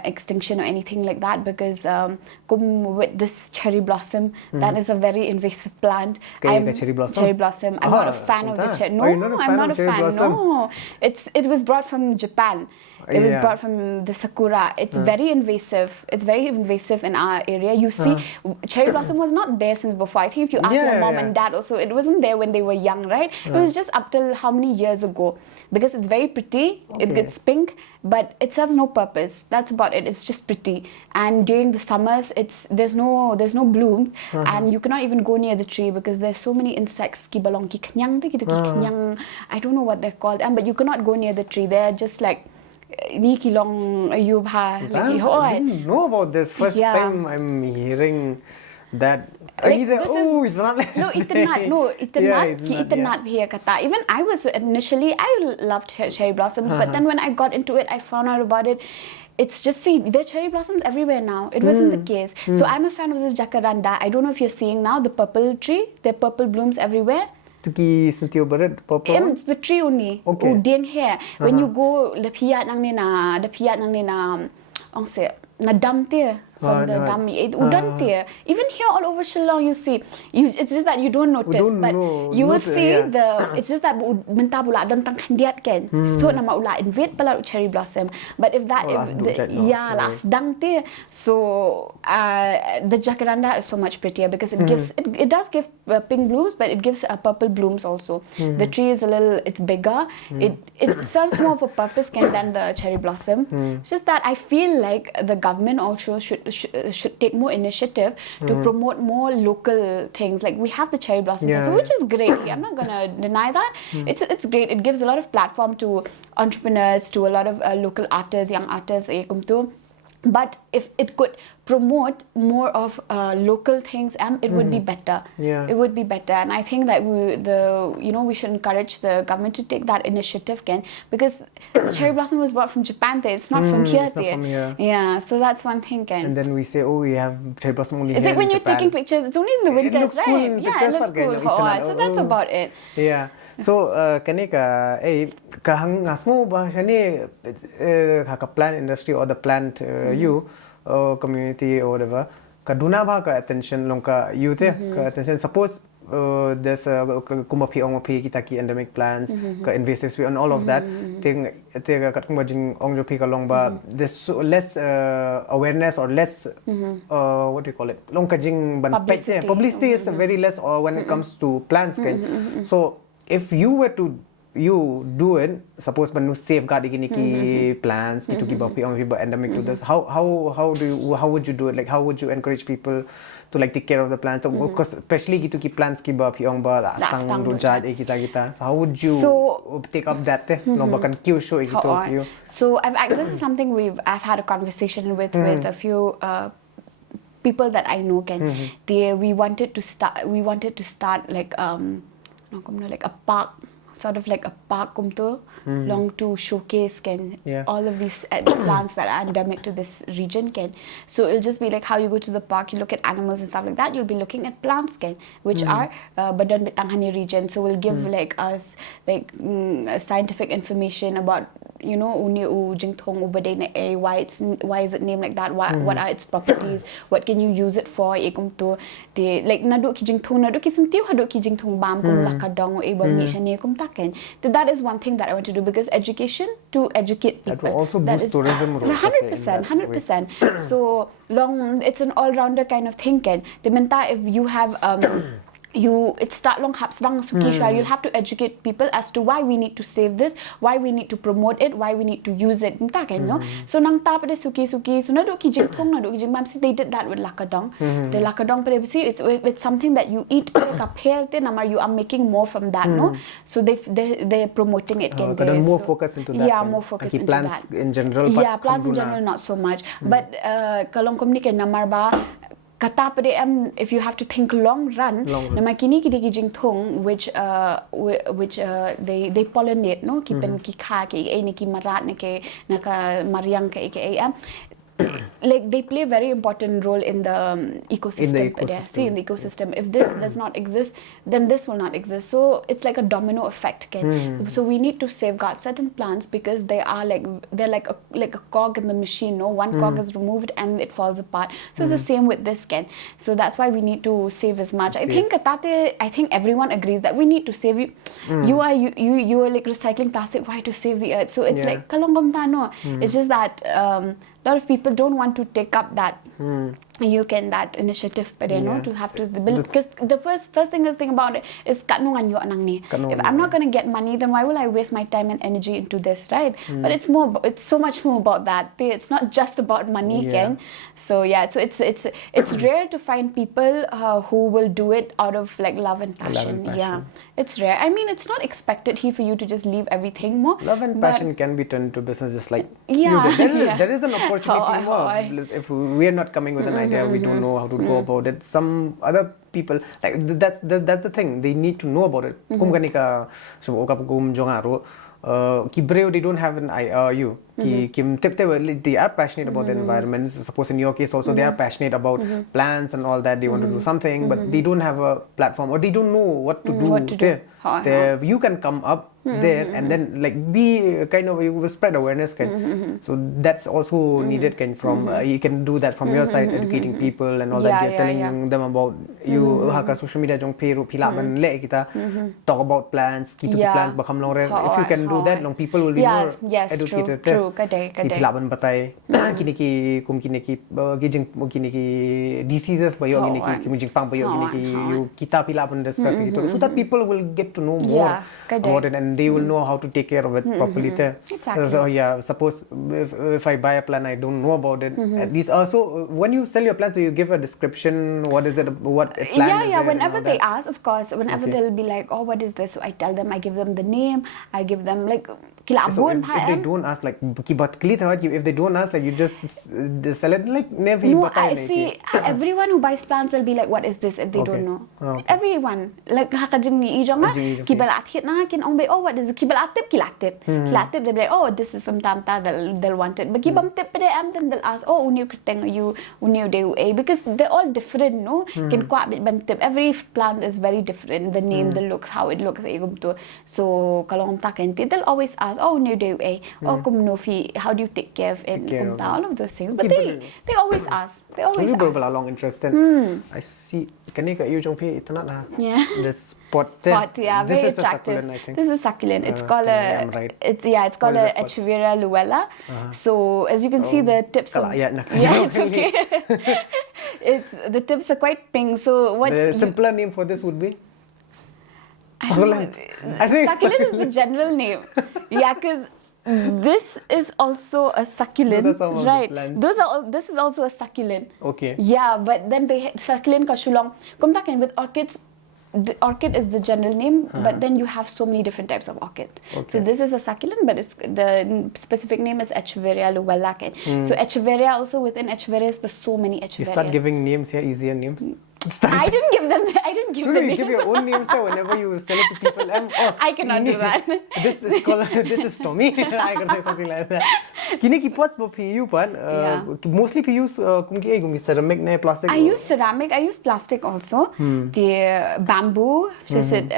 extinction or anything like that, because with this cherry blossom, that is a very invasive plant. Cherry blossom. I'm not a fan of the cherry. No, I'm not a fan. No, it was brought from Japan. It was brought from the sakura. It's very invasive. It's very invasive in our area. You see, cherry blossom was not there since before. I think if you ask your mom and dad also, it wasn't there when they were young, right? It was just up till how many years ago? Because it's very pretty. It gets pink, but it serves no purpose. That's about it. It's just pretty. And during the summers, there's no bloom, and you cannot even go near the tree because there's so many insects. I don't know what they're called, but you cannot go near the tree. They're just like. I didn't know about this. First time I'm hearing that. It's not here kata. Even I was initially, I loved cherry blossoms, but then when I got into it, I found out about it. It's just, see, there are cherry blossoms everywhere now. It wasn't the case. So I'm a fan of this jacaranda. I don't know if you're seeing now the purple tree. There are purple blooms everywhere. It's the tree only. Udian here. When you go, the piyat nang ni na dam tia from the dam. Udan tia. Even here all over Shillong you see. It's just that you don't notice, but you will see it's just that mentah pula dantang kandiat kan. So nama ula invade pala cherry blossom. But if that last dang tia. So the jacaranda is so much prettier because it gives it does give pink blooms, but it gives purple blooms also. The tree is it's bigger. It serves more of a purpose than the cherry blossom. It's just that I feel like the government also should take more initiative to promote more local things. Like we have the cherry blossom festival, which is great. I'm not gonna deny that. It's great. It gives a lot of platform to entrepreneurs, to a lot of local artists, young artists. But if it could promote more of local things, it would be better. It would be better, and I think that we should encourage the government to take that initiative again, because the cherry blossom was brought from Japan. It's not from here. Yeah, so that's one thing. And then we say, we have cherry blossom only. It's here like when in you're Japan. taking pictures, it's only in the winters, right? Cool It looks cool. So that's about it. Yeah. So kanika kahang ngasmo ba siya ni plant industry or the plant community or whatever kaduna ba ka attention long ka youth ka attention. Suppose there's kumapi kita ki endemic plants ka invasive species and all of that thing kat kumajing ongjopi ka long ba there's less awareness or less what do you call it long kajing publicity is very less or when it comes to plants so if you were to do it, suppose manu safeguard iki plants itu kibapi on people endemic to this, how would you do it? Like how would you encourage people to like take care of the plants? Because especially gitu ki plants kibapi ong ba lastang do jad kita. So how would you take up that bakan Q show gitu? So this is something I've had a conversation with a few people that I know we wanted to start like like a park, sort of like a park long to showcase all of these plants that are endemic to this region so it'll just be like how you go to the park, you look at animals and stuff like that, you'll be looking at plants which are Badan Betanghani region. So we'll give like us like scientific information about why is it named like that, what are its properties, what can you use it for, like naduk ki jingthong naduk ki sentiu haduk ki jingthong bam kum lakadong mi shane kum taken. That is one thing that I want to do, because education to educate people. That will also boost tourism. 100%. So it's an all-rounder kind of thinking. The menta if you have it start long hapsdang suki shwa. You'll have to educate people as to why we need to save this, why we need to promote it, why we need to use it. Mta kan no. So nang ta pade suki so na do ki jing thong na do ki jing mam si they did that with lakadong. The lakadong pade see it's something that you eat kapel te namar you are making more from that no. So they're promoting it can there. More focus into that. Yeah, more focus into plants that. In general. Yeah, plants in general not so much. But kalong komni ke namar ba kata pade if you have to think long run nama kini ki jing thong which they pollinate no ki pen ki kha ki ai ni ki marat ne ke naka mariang ke am like they play a very important role in the ecosystem. In the ecosystem. If this does not exist, then this will not exist. So it's like a domino effect. So we need to safeguard certain plants because they're like a cog in the machine. No, one cog is removed and it falls apart. So it's the same with this. So that's why we need to save as much. I think everyone agrees that we need to save. You are like recycling plastic. Why to save the earth? So it's like kalongom tano. It's just that. A lot of people don't want to take up that that initiative, but to have to build because the first thing to think about it is if I'm not going to get money, then why will I waste my time and energy into this, right? But it's so much more about that. It's not just about money, So so it's rare to find people who will do it out of like love and passion. It's rare. I mean, it's not expected here for you to just leave everything more. Love and passion can be turned into business just like there is an opportunity more. If we are not coming with an idea, we don't know how to go about it. Some other people like that's the thing. They need to know about it. They don't have an IRU. They are passionate about the environment. Suppose in your case also they are passionate about plants and all that. They want to do something, but they don't have a platform or they don't know what to do. You can come up there and then like be kind of you will spread awareness. So that's also needed. From you can do that from your side, educating people and all that. Telling them about you social media talk about plants, keep plants. If you can do that, people will be more educated. True. Kadai. Batai diseases kita discuss so that people will get to know more about it and they will know how to take care of it properly. Exactly. So suppose if I buy a plant I don't know about it. At least also when you sell your plants, so you give a description. What is it? What plant is it? Whenever they ask, of course, whenever they'll be like, oh, what is this? So I tell them, I give them the name, I give them like. So if they don't ask, like, if they don't ask, like, you just sell it, like, never. No, I see. Everyone who buys plants will be like, what is this? If they don't know, everyone like hakajing ni ijong kibalatip na kin ong oh, what is it? Kibalatip. They'll be like, oh, this is some tamta. They'll want it. But kibam tip then they'll ask, oh, uniu keteng you uniu deu because they're all different, no? Kin kwa bit tip. Every plant is very different. The name, the looks, how it looks. So kalong takenti, they'll always ask. Oh, new day, how do you take care of it? All of those things. But they always ask. They always ask. A long interest in. I see. Yeah. This pot. Yeah, this very is attractive. A succulent, I think. This is a succulent. It's called it's called a Echeveria luella. So as you can see, the tips are it's okay. The tips are quite pink. So the simpler name for this would be? Succulent. Succulent is the general name. Because this is also a succulent, right? This is also a succulent. Okay. Yeah, but then succulent ka shulong. With orchids, the orchid is the general name, but then you have so many different types of orchid. So this is a succulent, but the specific name is Echeveria luella. So Echeveria also within Echeverias, there's so many Echeverias. You start giving names here, easier names. I didn't give them. I didn't give them. You give your own names there whenever you sell it to people. I cannot do that. This is called. This is Tommy. I can say something like that. Kini ki pots for PU pan. Mostly PU ceramic ne plastic. I use ceramic. I use plastic also. The bamboo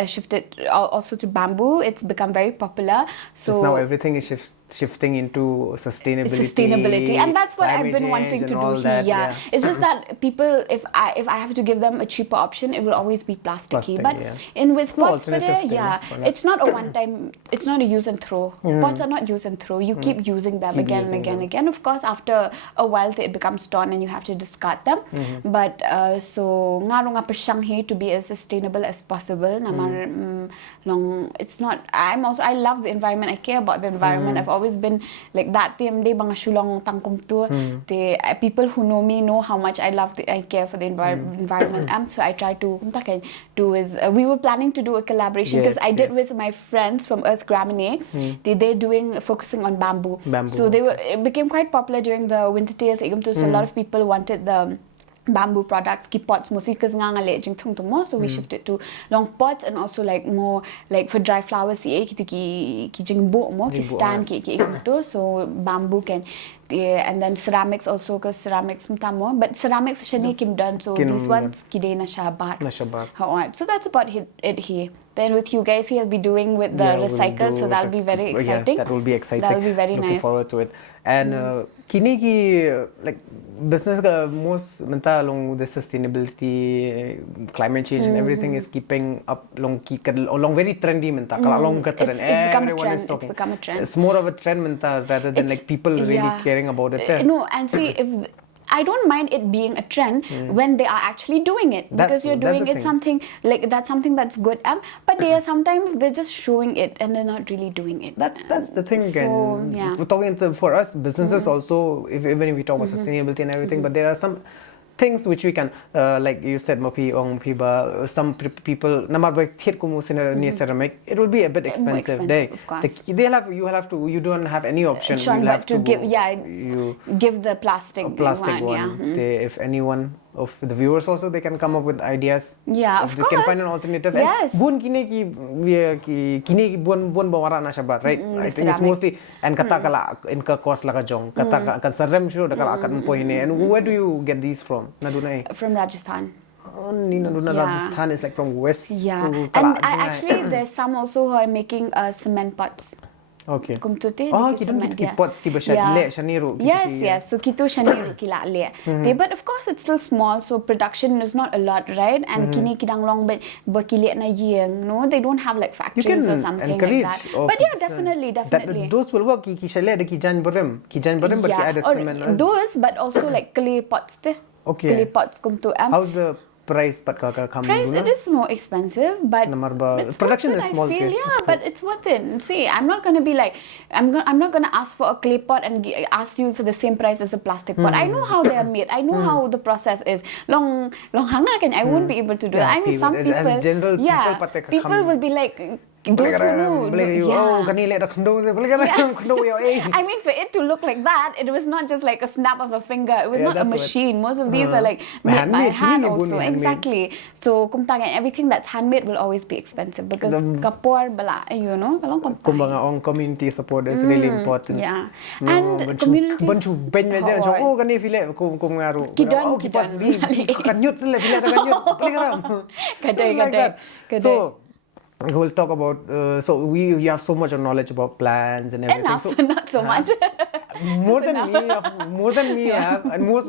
shifted also to bamboo. It's become very popular. So now everything is shifting into sustainability. And that's what I've climate been change wanting to and do all here. that, Yeah. It's just that people, if I have to give them a cheaper option, it will always be plasticky. Plastic, but yeah. in with no pots, but alternative thing, yeah, for that. it's not a one-time. It's not a use and throw. Pots are not use and throw. You keep using them Keep again and using again them. and again. Of course, after a while, it becomes torn and you have to discard them. But so nga persyang he to be as sustainable as possible. Long, it's not. I love the environment. I care about the environment. I've always been like that. Mga shulong tangkum tu. People who know me know how much I care for the environment. So I try to do is we were planning to do a collaboration because I did with my friends from Earth Gramine. They're focusing on bamboo. So it became quite popular during the winter tales. So a lot of people wanted the bamboo products, ki pots mostly because so we shifted to long pots and also like more like for dry flowers ki jingbo mo ki stand ki so bamboo can and then ceramics also because ceramics mtamo but ceramics shani kim done so these ones kide na shabar so that's about it here. Then with you guys he'll be doing with the recycle, so that'll be very exciting. That will be exciting. That'll be very Looking nice. forward to it. And kini ki like business ka most menta along the sustainability, climate change and everything is keeping up along very trendy menta. Along ka trend. Everyone is talking. It's become a trend. It's more of a trend menta rather than like people really caring about it. No, and see if I don't mind it being a trend when they are actually doing it because you're doing it something like that's something that's good. But they are sometimes they're just showing it and they're not really doing it. That's the thing again. So, yeah. We're talking for us businesses also. Even if we talk about sustainability and everything, but there are some things which we can like you said some people ceramic it will be a bit expensive. Of course. You don't have any option. You'll have to give the plastic one. If anyone of the viewers also they can come up with ideas. Yeah, of they course. can find an alternative. Yes. And bun kini bun bawara na siya ba, right? I think it's mostly and kata kala in ka cost la ka jong kata kan sarem sure da kala akan po hini. And where do you get these from? Naduna from Rajasthan. Rajasthan is like from west to and actually there's some also who are making cement pots. Okay. Pots yes. So kito shaniru kila le. But of course it's still small, so production is not a lot, right? And kini kidang long but kili na yeng. No, they don't have like factories or something like that. But yeah, definitely. Those will work. Kijan barim, but add cement. Those, but also like clay pots. Okay. Clay pots how's the price it is more expensive, but it's production is small. But it's worth it. See, I'm not going to be like I'm not going to ask for a clay pot and ask you for the same price as a plastic pot. I know how they are made. I know how the process is. Long hangakan I won't be able to do that. I mean some people people will be like those who know, I mean, for it to look like that, it was not just like a snap of a finger. It was not a machine. Most of these are like made by hand also. Exactly. So, everything that's handmade will always be expensive because kapor bala, you know, community support is really important. Yeah. And community so we'll talk about you have so much of knowledge about plants and everything. Enough, so, not so much. more than me and most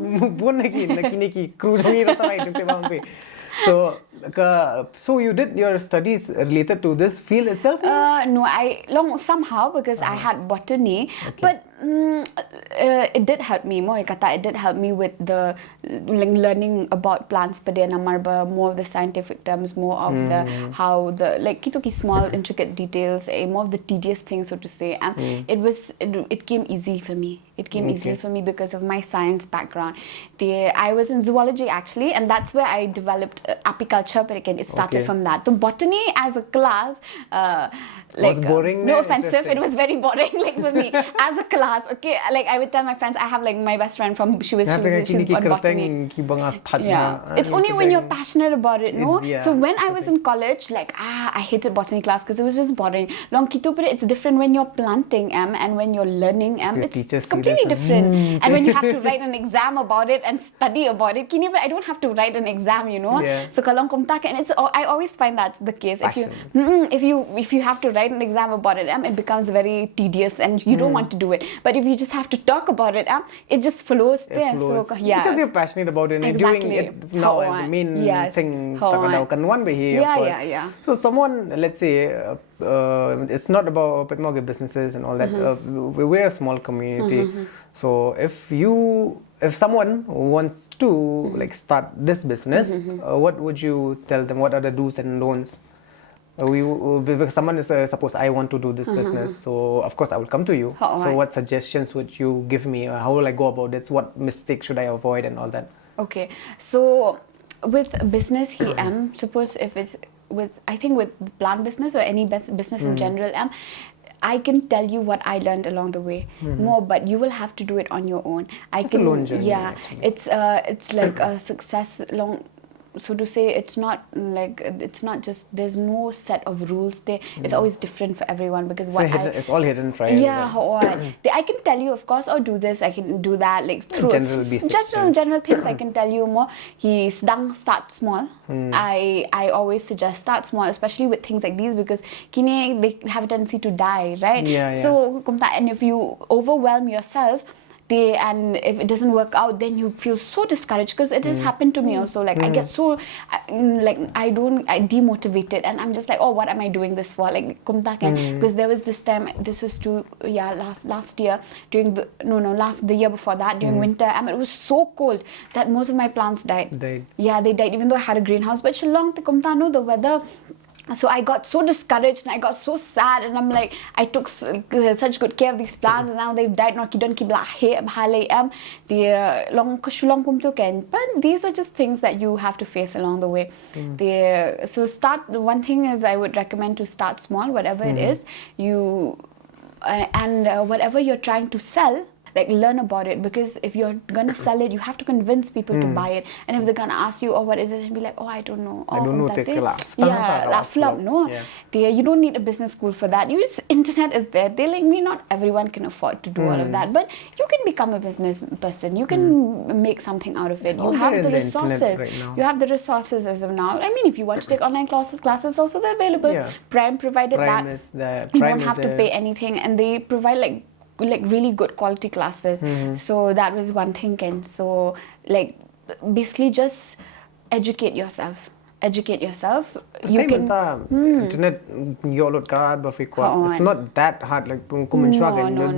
so you did your studies related to this field itself? No, somehow because I had botany, but it did help me. It did help me with the learning about plants, but then more of the scientific terms, more of the how the like small intricate details, more of the tedious things, so to say. It came easy for me. It came easily for me because of my science background. I was in zoology actually, and that's where I developed apiculture. But again, it started from that. So botany as a class, was boring. No offensive, it was very boring. Like for me, as a class. class. Okay, like I would tell my friends, I have like my best friend from she's on botany. Yeah, it's only when you're passionate about it, no? So when I was in college, like I hated botany class because it was just boring. Long kito, but it's different when you're planting and when you're learning it's completely different. And when you have to write an exam about it and study about it, but I don't have to write an exam, you know. So kalong kumtaka, and I always find that's the case. If you have to write an exam about it, it becomes very tedious and you don't want to do it. But if you just have to talk about it, it just flows there. So because you're passionate about it and doing it now as the main thing. So someone, let's say, it's not about open mortgage businesses and all that. We're a small community. So if someone wants to like start this business, what would you tell them? What are the do's and don'ts? Because someone is suppose I want to do this business, so of course I will come to you. So what suggestions would you give me? How will I go about this? What mistakes should I avoid and all that? Okay, so with business, suppose if it's I think with plant business or any business in general, I can tell you what I learned along the way more, but you will have to do it on your own. It's a lone journey, actually. It's like a success long. So to say, it's not just, there's no set of rules there. It's always different for everyone because it's all hidden, right? Yeah, I can tell you, of course, do this, I can do that, like through general things. I can tell you more. Start small. I always suggest start small, especially with things like these because they have a tendency to die, right? So and if you overwhelm yourself, and if it doesn't work out, then you feel so discouraged because it has happened to me also. Like I get so I demotivated and I'm just like, oh, what am I doing this for? Like because there was this time, this was last year during the year before that during winter, and it was so cold that most of my plants died. Yeah, they died even though I had a greenhouse. But Shillong the weather. So I got so discouraged and I got so sad, and I'm like, I took such good care of these plants and now they've died. But these are just things that you have to face along the way. So one thing is I would recommend to start small, whatever it is, and whatever you're trying to sell, like learn about it, because if you're gonna sell it, you have to convince people to buy it. And if they're gonna ask you, oh, what is it, and be like, oh, I don't know. I don't know. You don't need a business school for that. Internet is there. Not everyone can afford to do all of that, but you can become a business person. You can make something out of it. You have the resources. You have the resources as of now. I mean, if you want to take online classes also, they're available. Prime provided that. You don't have to pay anything, and they provide like really good quality classes. So that was one thing. And so like basically just educate yourself. You can internet it's not that hard like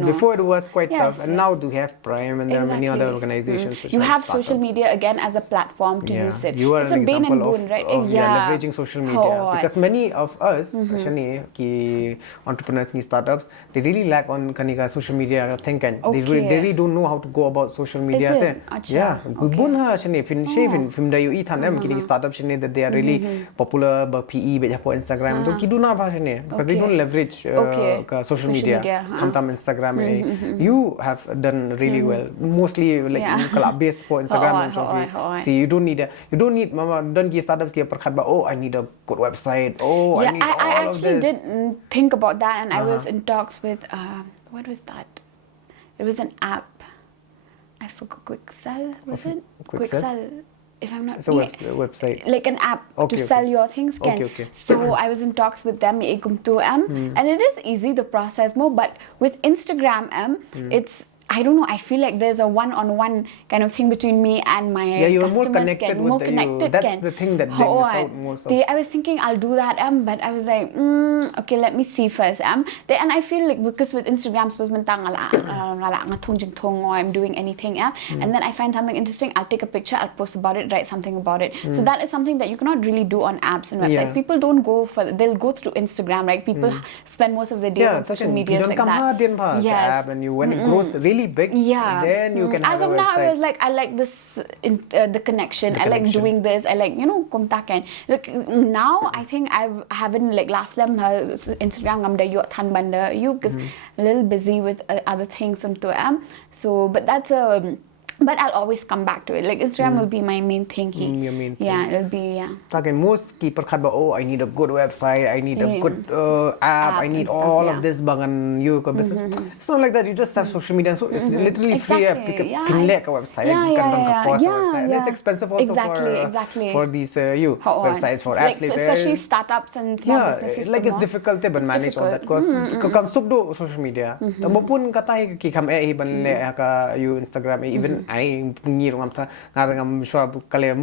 before it was quite tough, and now we have Prime and there are many other organizations which you have social media again as a platform to use it. You are it's an a bane and example boon, right? of leveraging social media, because many of us entrepreneurs and startups, they really lack on social media thinking. They really don't know how to go about social media. Startups that they are really popular but PE for Instagram because they don't leverage social media. Instagram. You have done really well, mostly like based for Instagram. See, you don't need mama don't give startups I need a good website. I actually did think about that, and I was in talks with what was that? It was an app. I forgot. Quicksell, was it? Quicksell. If I'm not, it's a website, like an app to sell your things. So I was in talks with them, and it is easy, the process more. But with Instagram, it's, I don't know, I feel like there's a one-on-one kind of thing between me and my you're customers. More connected with you. That's the thing that they miss out most of. I was thinking I'll do that, but I was like, okay, let me see first. And I feel like because with Instagram, suppose I'm doing anything, and then I find something interesting, I'll take a picture, I'll post about it, write something about it. So that is something that you cannot really do on apps and websites. People don't go they'll go through Instagram, right? People spend most of their days on social media like that. Yes. And when it grows really really big, Yeah. then you can As have of a now, website. I was like, I like this, the connection. I like doing this. I like, kontakan. Like now, I think I haven't like last time Instagram ngamda you tan banda you because a little busy with other things so but that's a. But I'll always come back to it. Like Instagram will be my main thing here. Your main thing. Yeah, it'll be Takin most keeper khat I need a good website, I need a good app, I need and stuff, all of this bangan you ko business. It's not like that. You just have social media, so it's literally free. Exactly, yeah. Pinlek a website, you can post a website. And it's expensive also for these websites for athletes, especially startups and small businesses. Like it's difficult to manage all that because kam sugdo social media. Tabapun katay ki kam ban le ka you Instagram even I ngirong amta ngarang shwa kale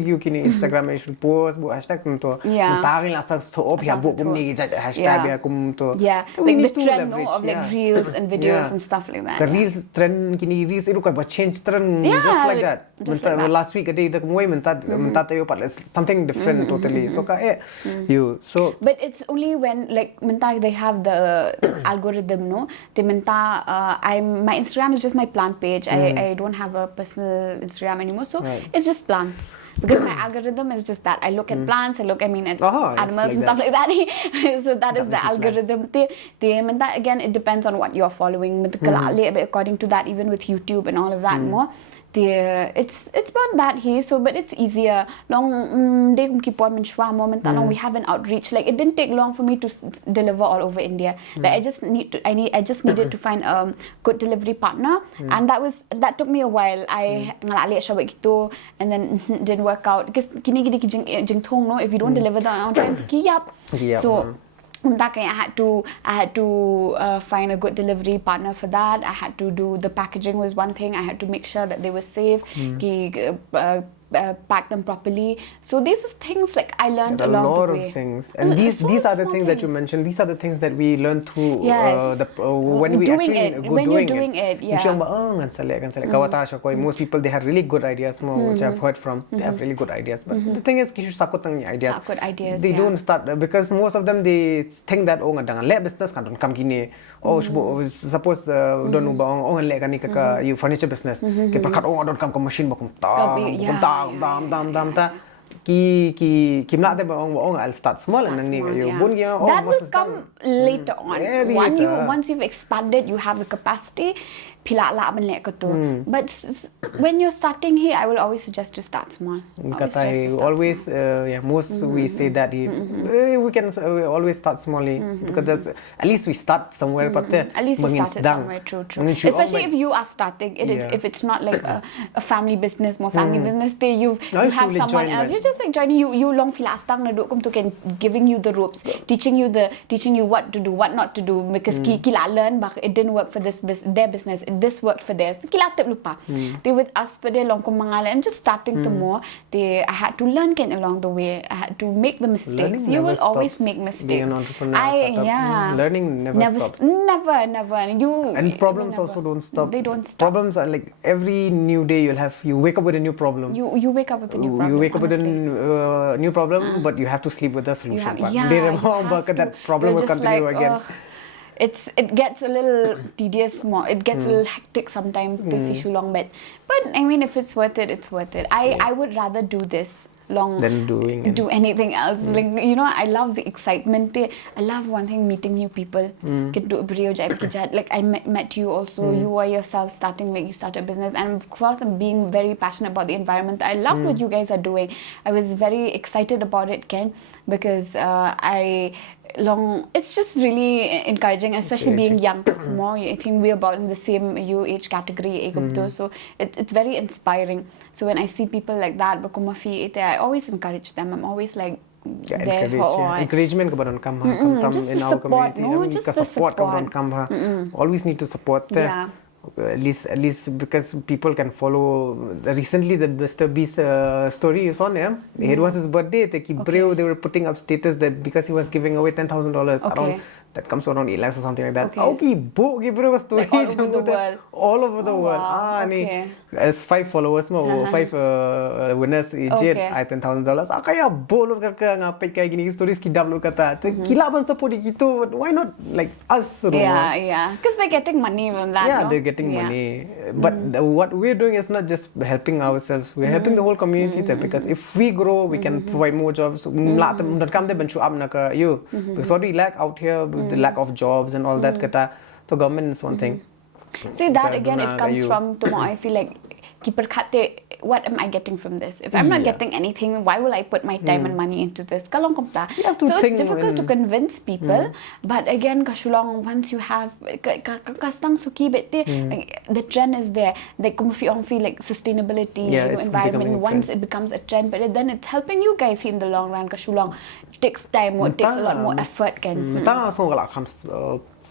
you kini Instagram I should post bu hashtag to tagin la sa to op ya bu kumni hashtag ya kum to like the trend of like reels and videos and stuff like that. The reels trend kini reels itu ka change trend just like that. Last week a day the moy menta tayo pa something different totally. So ka you so but it's only when like menta they have the algorithm they menta my Instagram is just my plant page. I don't have a personal Instagram anymore, so it's just plants. Because my algorithm is just that. I look at plants, at animals like and stuff like that. So that is the algorithm. And that again, it depends on what you're following. According to that, even with YouTube and all of that more. It's about that here, so but it's easier. Long we have an outreach. Like it didn't take long for me to deliver all over India. Like I just needed to find a good delivery partner, and that took me a while. I and then didn't work out because if you don't deliver on time, so. I had to find a good delivery partner for that. I had to do the packaging was one thing. I had to make sure that they were safe, pack them properly. So these are things like I learned along the way. A lot of things, and these are the things that you mentioned. These are the things that we learn through when we doing actually when you're doing it. Most people they have really good ideas, which I've heard from. They have really good ideas, but the thing is, ideas. They don't start because most of them they think that business kan kam gini. Suppose don't know you furniture business. Don't come machine I'll start small and then that will come later on. Once you've expanded, you have the capacity. But when you're starting here, I will always suggest to start small. We say that we can always start small because that's at least we start somewhere. But at least we started somewhere. True. Especially if you are starting, if it's not like a family business, more family business. You have someone else. You just like joining you long filastang na dokum to giving you the ropes, teaching you what to do, what not to do because learn it didn't work for their business. This worked for theirs. They with us, but they long and just starting to more. I had to learn along the way. I had to make the mistakes. Learning you will always stops. make mistakes. Being an entrepreneur, learning never stops. Never. And problems also don't stop. They don't stop. Problems are like every new day you wake up with a new problem. You wake up with a new problem. You wake up with a new problem, but you have to sleep with the solution. That problem will continue again. It gets a little tedious more. It gets a little hectic sometimes. But I mean, if it's worth it, it's worth it. I would rather do this than do anything else. Like I love the excitement. I love one thing, meeting new people. Like I met you also. You are yourself starting, like you started a business, and of course I'm being very passionate about the environment. I love what you guys are doing. I was very excited about it, Ken, because it's just really encouraging, especially being young. More, I think we're about in the same age category. So it's very inspiring. So when I see people like that, I always encourage them. I'm always like encouragement just in the our support, community. just the support. Always need to support. At least because people can follow. Recently, the Mr. Beast story you saw him. It was his birthday. They were putting up status that because he was giving away $10,000, around that comes around 8 lakhs or something like that. Okay. Okay, book give story Like all over the world. all over the Oh, world. wow. Ni Okay. as 5 followers mo, 5 winners ijit, Okay. I $10,000. Kaya bolor ka ngapit kaya gini stories kidap lu kata. Gila ban support gitu. Why not like us? Yeah. Because they're getting money from that. Yeah, no? they're getting money. But what we're doing is not just helping ourselves. We're helping the whole community there, because if we grow, we can provide more jobs. Come there benchu up naka you. Because already lack out here with the lack of jobs and all that kata. So government is one thing. See, that again, it comes from tomorrow. I feel like keeper khate, what am I getting from this? If I'm not getting anything, why will I put my time and money into this? Kalong kumta. So it's difficult to convince people. But again, kasulong, once you have kastang suki bete, the trend is there. Like feel like sustainability, environment. Once it becomes a trend, but then it's helping you guys in the long run. Kasulong, it takes time, it takes a lot more effort.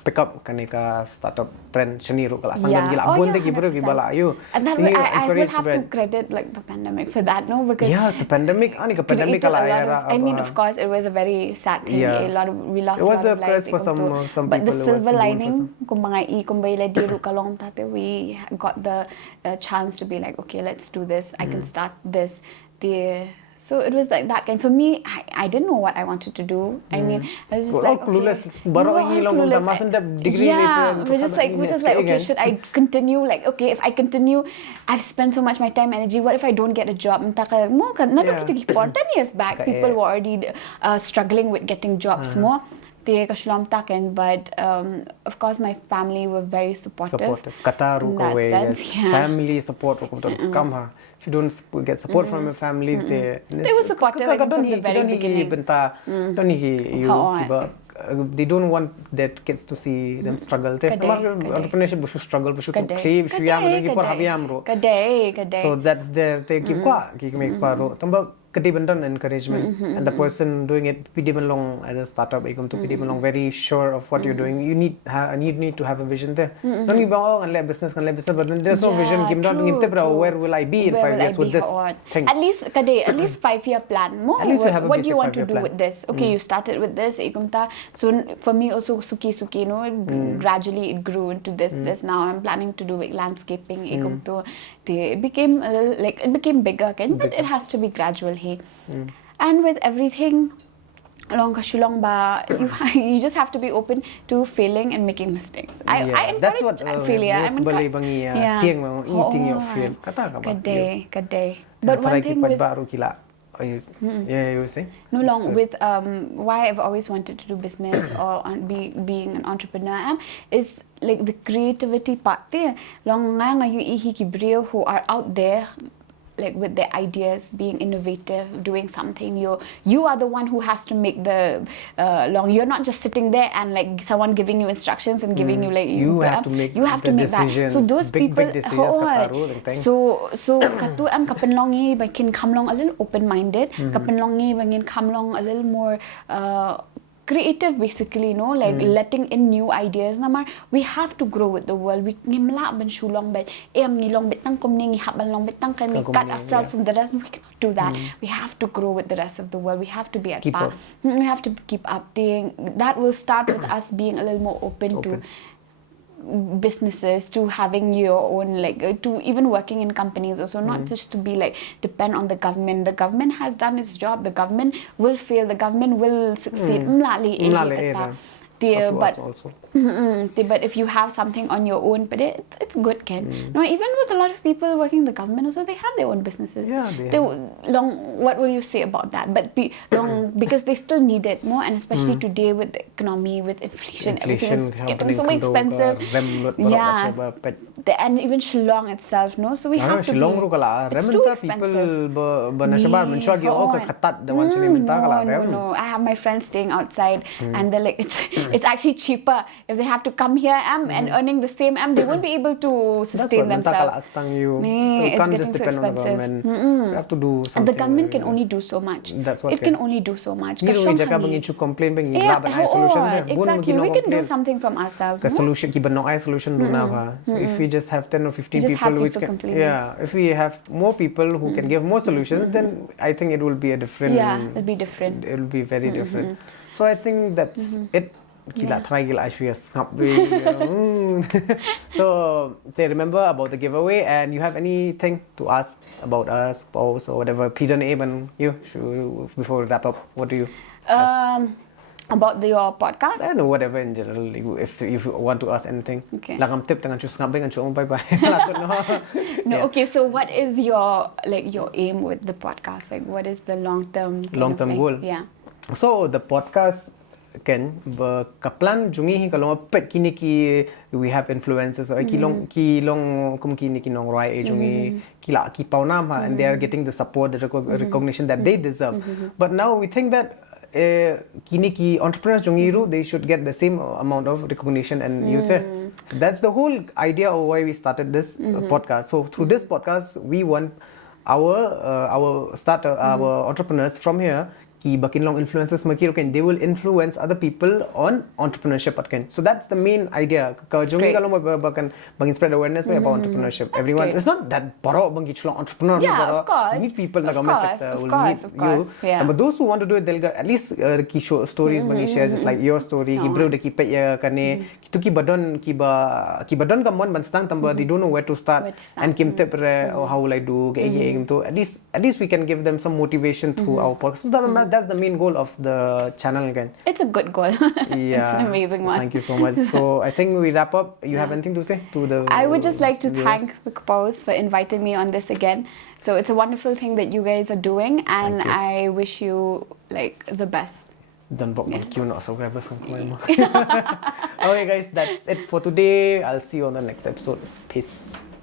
Pick up kanika startup trend seniru kalau sanggan gila bun tegi baru gibala ayu. And that I would have to credit like the pandemic for that, no? Because the pandemic, ani ka pandemic kala era. I mean, of course, it was a very sad thing. We lost a lot of lives. It was a curse for some but people. the silver lining, kumbaila diru kalong tate, we got the chance to be like, okay, let's do this. I can start this. So it was like that. And for me, I didn't know what I wanted to do. I mean, I was just like, okay. Clueless. We're just like, okay, should I continue? Like, okay, if I continue, I've spent so much my time, energy. What if I don't get a job? 10 years back, people were already struggling with getting jobs more. But of course, my family were very supportive. Kataru that sense, family support. Come if you don't get support from your family, they were supportive from the very beginning. They don't want their kids to see them struggle. Entrepreneurship should struggle, should crave, so that's there. They give encouragement, and the person doing it, as a startup, very sure of what you're doing. You need to have a vision there. Don't you business, but then there's no vision. Where will I be in 5 years with this thing? At least 5-year plan. What do you want to do with this? Okay, you started with this. So for me also suki, gradually it grew into this. Now I'm planning to do landscaping. It became bigger again, but it has to be gradual. And with everything, you just have to be open to failing and making mistakes. I encourage failure. Eating your fail. Kadai. But one thing with you were saying? With why I've always wanted to do business or being an entrepreneur is like the creativity part there. Who are out there, like with their ideas, being innovative, doing something. You are the one who has to make the you're not just sitting there and like someone giving you instructions and giving you like you have to make that. So those people so katu am kapenlongi bakin kamlong a little open-minded, kapenlongi bangin kamlong a little more creative, basically, like letting in new ideas. We have to grow with the world. We ngimla ban shulong bet ngilong betang komning haban long betang kan we cut ourselves from the rest. We cannot do that. We have to grow with the rest of the world. We have to be at par. We have to keep up. That will start with us being a little more open to businesses, to having your own, like to even working in companies also, not just to be like depend on the government. The government has done its job. The government will fail. The government will succeed. But if you have something on your own, but it's good, Ken. Even with a lot of people working in the government also, they have their own businesses. What will you say about that? But because they still need it more, and especially today with the economy, with inflation everything is getting so expensive. And even Shillong itself, so we have to be. It's too expensive. No. I have my friends staying outside, and they're like, it's actually cheaper if they have to come here and earning the same they won't be able to sustain themselves. It's getting so expensive. You have to do something. The government can only do so much. It can only do so much. Exactly. We can do something from ourselves. So if we just have 10 or 15 people, if we have more people who can give more solutions, then I think it will be a different. It'll be different. It will be very different. So I think that's it gila try gila Ashwia ngap So they remember about the giveaway, and you have anything to ask about us, posts or whatever, Peter and Abe and you before we wrap up, what do you about your podcast? I don't know, whatever in general, if you want to ask anything. Okay. Lang am tip tangan chus ngap dengan chus bye bye. No, okay, so what is your aim with the podcast? Like, what is the long-term goal? Yeah. So the podcast kan berkaplan jungi kalau pet kini ki we have influencers or kilong kum kini kinong rai jungi kila ki paunam ha, and they are getting the support, the recognition that they deserve. But now we think that kini ki entrepreneurs jungiru, they should get the same amount of recognition and you say. So that's the whole idea of why we started this podcast. So through this podcast we want our entrepreneurs from here ki bakin long influencers makiro kan, they will influence other people on entrepreneurship kan. So that's the main idea. Kalau jungi kalau bakan bangin spread awareness about entrepreneurship. That's Everyone, great. it's not that borok bang kichulong entrepreneur. Yeah, of course. Meet people Of will course, meet you. yeah. But those who want to do it, they'll get at least ki show stories bangi share just like your story. Ki bro de ki pet ya kane. Kitu ki badon ka mon banstang tamba they don't know where to start. And kim tip or how will I do to at least we can give them some motivation through our podcast. So that's the main goal of the channel again. It's a good goal. Yeah. It's an amazing one. Thank you so much. So I think we wrap up. You have anything to say to the I would just like to viewers? thank the KPOWs for inviting me on this again. So it's a wonderful thing that you guys are doing, and Thank you. I wish you like the best. Don't bok you not subscribers. Okay guys, that's it for today. I'll see you on the next episode. Peace.